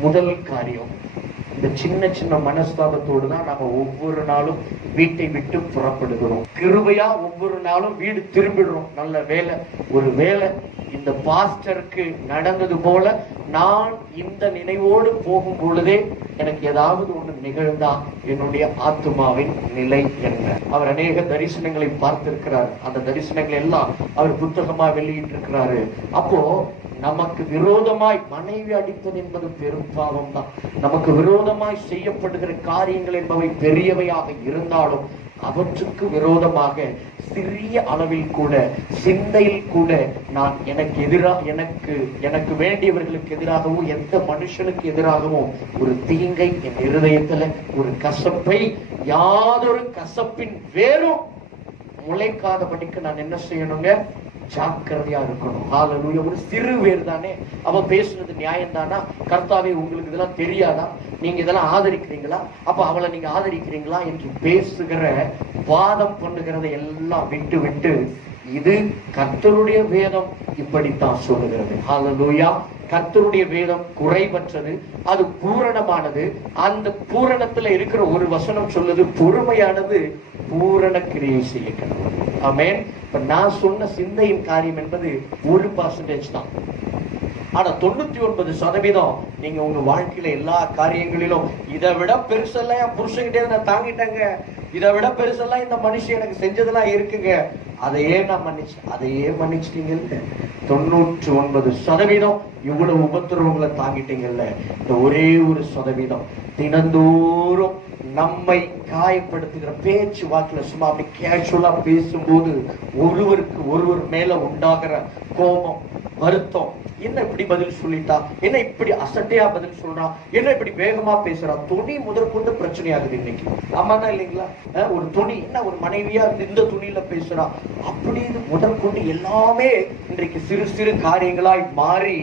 முதல் காரியம், இந்த சின்ன சின்ன மனஸ்தாபத்தோடு தான் நாம ஒவ்வொரு நாளும் வீட்டை விட்டு புறப்படுகிறோம். கிருபையா ஒவ்வொரு நாளும் வீடு திரும்பிடுறோம். நல்ல வேலை, ஒரு வேலை இந்த பாஸ்டருக்கு நடந்தது போல நான் இந்த நினைவோடு போகும் பொழுதே எனக்கு ஏதாவது ஒண்ணு நிகழ்ந்தா என்னுடைய ஆத்மாவின் நிலை என்ன? அவர் அநேக தரிசனங்களை பார்த்திருக்கிறார். அந்த தரிசனங்கள் எல்லாம் அவர் புத்தகமா வெளியிட்டிருக்கிறாரு. அப்போ நமக்கு விரோதமாய் மனைவி அடிப்பது என்பது பெரும் பாவம் தான். நமக்கு விரோதமாய் செய்யப்படுகிற காரியங்கள் என்பவை பெரியவையாக இருந்தாலும் அவற்றுக்கு விரோதமாக சிறிய அளவில் கூட, சிந்தையில் கூட நான் எனக்கு வேண்டியவர்களுக்கு எதிராகவும் எந்த மனுஷனுக்கு எதிராகவும் ஒரு தீங்கை என் இருதயத்துல, ஒரு கசப்பை, யாதொரு கசப்பின் வேறும் முளைக்காதபடிக்கு நான் என்ன செய்யணுங்க? ஜாக்கிரதையா இருக்கணும். ஹல்லேலூயா. ஒரு சிறு வேர் தானே, அவன் பேசுறது நியாயம் தானா? கர்த்தாவே உங்களுக்கு இதெல்லாம் தெரியாதா? நீங்க இதெல்லாம் ஆதரிக்கிறீங்களா? அப்ப அவளை நீங்க ஆதரிக்கிறீங்களா என்று பேசுகிற, வாதம் பண்ணுகிறதை எல்லாம் விட்டு விட்டு இது கர்த்தருடைய வேதம் இப்படித்தான் சொல்லுகிறது. ஹல்லேலூயா. கர்த்தருடைய வேதம் குறைவற்றது, அது பூரணமானது. அந்த பூரணத்துல இருக்கிற ஒரு வசனம் சொல்லுது, பொறுமையானது பூரண கிரியை செய்யணும். ஆமென். இப்ப நான் சொன்ன சிந்தையின் காரியம் என்பது 1% தான். ஆனா 99% நீங்க உங்க வாழ்க்கையில எல்லா காரியங்களிலும் இதை விட பெருசெல்லாம் என் புருஷன்கிட்டே நான் தாங்கிட்டேங்க, இதை விட பெருசெல்லாம் இந்த மனுஷன் எனக்கு செஞ்சதெல்லாம் இருக்குங்க, அதையே நான் மன்னிச்சிட்டீங்கல்ல. 99% இவ்வளவு உபத்திரவங்களை தாங்கிட்டீங்கல்ல. இந்த ஒரே ஒரு சதவீதம் தினந்தோறும் நம்மை காயப்படுத்துகிற பேச்சு வாக்குல சும்மா அப்படி கேஷுவலா பேசும்போது ஒருவருக்கு ஒருவர் மேல உண்டாகிற கோபம், வருத்தம், என்ன இப்படி பதில் சொல்லிட்டா, என்ன இப்படி அசட்டையா பதில் சொல்றா, என்ன இப்படி வேகமா பேசுறா, துணி முதற்கொண்டு பிரச்சனை ஆகுது இன்னைக்கு. ஆமாதான் இல்லைங்களா? ஒரு துணி, என்ன ஒரு மனைவியா இந்த துணியில பேசுறா அப்படின்னு முதற்கொண்டு எல்லாமே இன்றைக்கு சிறு சிறு காரியங்களாய் மாறி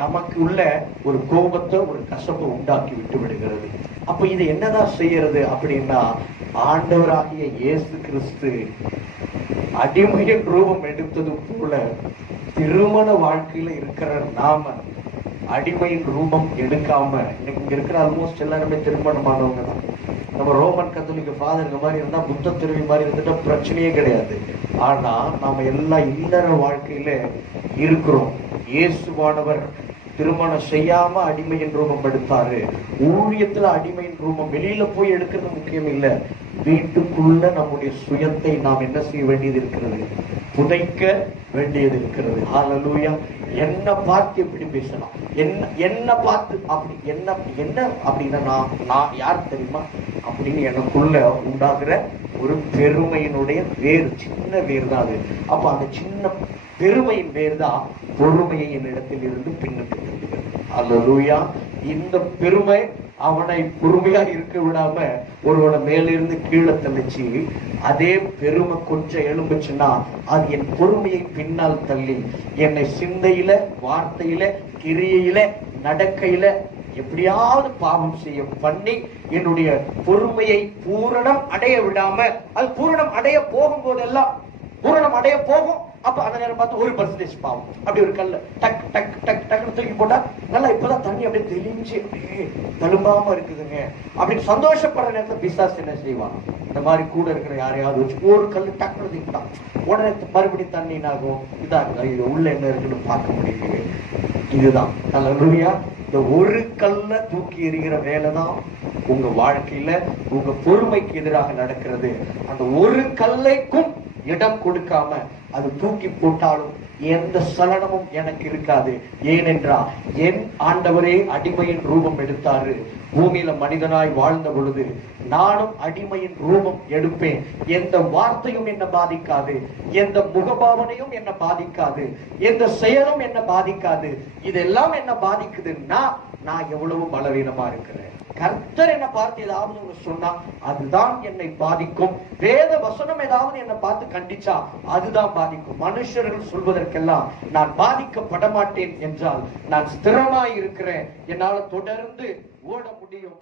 நமக்கு உள்ள ஒரு கோபத்தை, ஒரு கசப்பை உண்டாக்கி விட்டு விடுகிறது. அப்ப இது என்னதான் செய்யறது அப்படின்னா, ஆண்டவராகிய இயேசு கிறிஸ்து அடிமையின் ரூபம் எடுத்தது போல திருமண வாழ்க்கையில இருக்கிற நாம அடிமையின் ரூபம் எடுக்காம, இன்னைக்கு இங்க இருக்கிற ஆல்மோஸ்ட் எல்லாருமே திருமணமானவங்க தான். நம்ம ரோமன் கத்தோலிக்க ஃபாதருங்க மாதிரி இருந்தா, புத்த திருவி மாதிரி இருந்துட்டா பிரச்சனையே கிடையாது. ஆனா நாம எல்லாம் இல்லற வாழ்க்கையில இருக்கிறோம். இயேசுவானவர் திருமணம் செய்யாம அடிமையின் ரூபம் எடுத்தாரு. ஊழியத்துல அடிமையின் ரூபம் வெளியில போய் எடுக்கிறது முக்கியம் இல்ல, வீட்டுக்குள்ள நம்முடைய சுயத்தை நாம் என்ன செய்ய வேண்டியது இருக்கிறது? புதைக்க வேண்டியது இருக்கிறது. ஹல்லேலூயா. என்ன பார்த்து எப்படி பேசலாம், என்ன பார்த்து அப்படி என்ன அப்படின்னா நான் யார் தெரியுமா அப்படின்னு எனக்குள்ள உண்டாகிற ஒரு பெருமையினுடைய வேறு, சின்ன வேறு தான் அது. அப்ப அந்த சின்ன பெருமையின் வேறு தான் பொறுமையை என்னிடத்தில் இருந்து பின்னுக்கு தள்ளுகிறது. ஹல்லேலூயா. இந்த பெருமை அவனை பொறுமையா இருக்க விடாம ஒருவனை மேலிருந்து கீழே தள்ளிச்சு. அதே பெருமை கொஞ்சம் எழும்புச்சுன்னா அது என் பொறுமையை பின்னால் தள்ளி என்னை சிந்தையில, வார்த்தையில, கிரியையில, நடக்கையில எப்படியாவது பாவம் செய்ய பண்ணி என்னுடைய பொறுமையை பூரணம் அடைய விடாம, அது பூரணம் அடைய போகும் போதெல்லாம் பூரணம் அடைய போகும், அப்ப அந்த நேரம் பார்த்து 1% பாவம். அப்படி ஒரு கல்ல டக் டக் டக் டக்குன்னு தூக்கி போட்டா நல்லா இப்பதான் தண்ணி அப்படியே தெளிஞ்சு அப்படியே தழும்பாம இருக்குதுங்க அப்படின்னு சந்தோஷப்படுற நேரத்துல பிசாசு என்ன செய்வான், இந்த மாதிரி கூட இருக்கிற யாரையாவது வச்சு ஒரு கல்லு டக்குனு தூக்கிட்டான், உடனே மறுபடியும் தண்ணினாகும் இதாகுதா, இது உள்ள என்ன இருக்குன்னு பார்க்க முடியுது. இதுதான் அல்லேலூயா. இந்த ஒரு கல்ல தூக்கி எறிகிற வேலைதான் உங்க வாழ்க்கையில உங்க பொறுமைக்கு எதிராக நடக்கிறது. அந்த ஒரு கல்லைக்கும் இடம் கொடுக்காம அது தூக்கி போட்டாலும் எந்த சலனமும் எனக்கு இருக்காது. ஏனென்றால் என் ஆண்டவரே அடிமையின் ரூபம் எடுத்தாரு. பூமியில மனிதனாய் வாழ்ந்த பொழுது நானும் அடிமையின் ரூபம் எடுப்பேன். எந்த வார்த்தையும் என்ன பாதிக்காது, எந்த முகபாவனையும் என்ன பாதிக்காது, எந்த செயலும் என்ன பாதிக்காது. இதெல்லாம் என்ன பாதிக்குதுன்னா நான் எவ்வளவு பலவீனமா இருக்கிறேன். கர்த்தர் என்ன பார்த்து ஏதாவது ஒண்ணு சொன்னா அதுதான் என்னை பாதிக்கும். வேத வசனம் ஏதாவது என்னை பார்த்து கண்டிச்சா அதுதான் பாதிக்கும். மனுஷர்கள் சொல்வதற்கெல்லாம் நான் பாதிக்கப்பட மாட்டேன் என்றால் நான் ஸ்திரமாய் இருக்கிறேன். என்னால தொடர்ந்து ஓட முடியும்.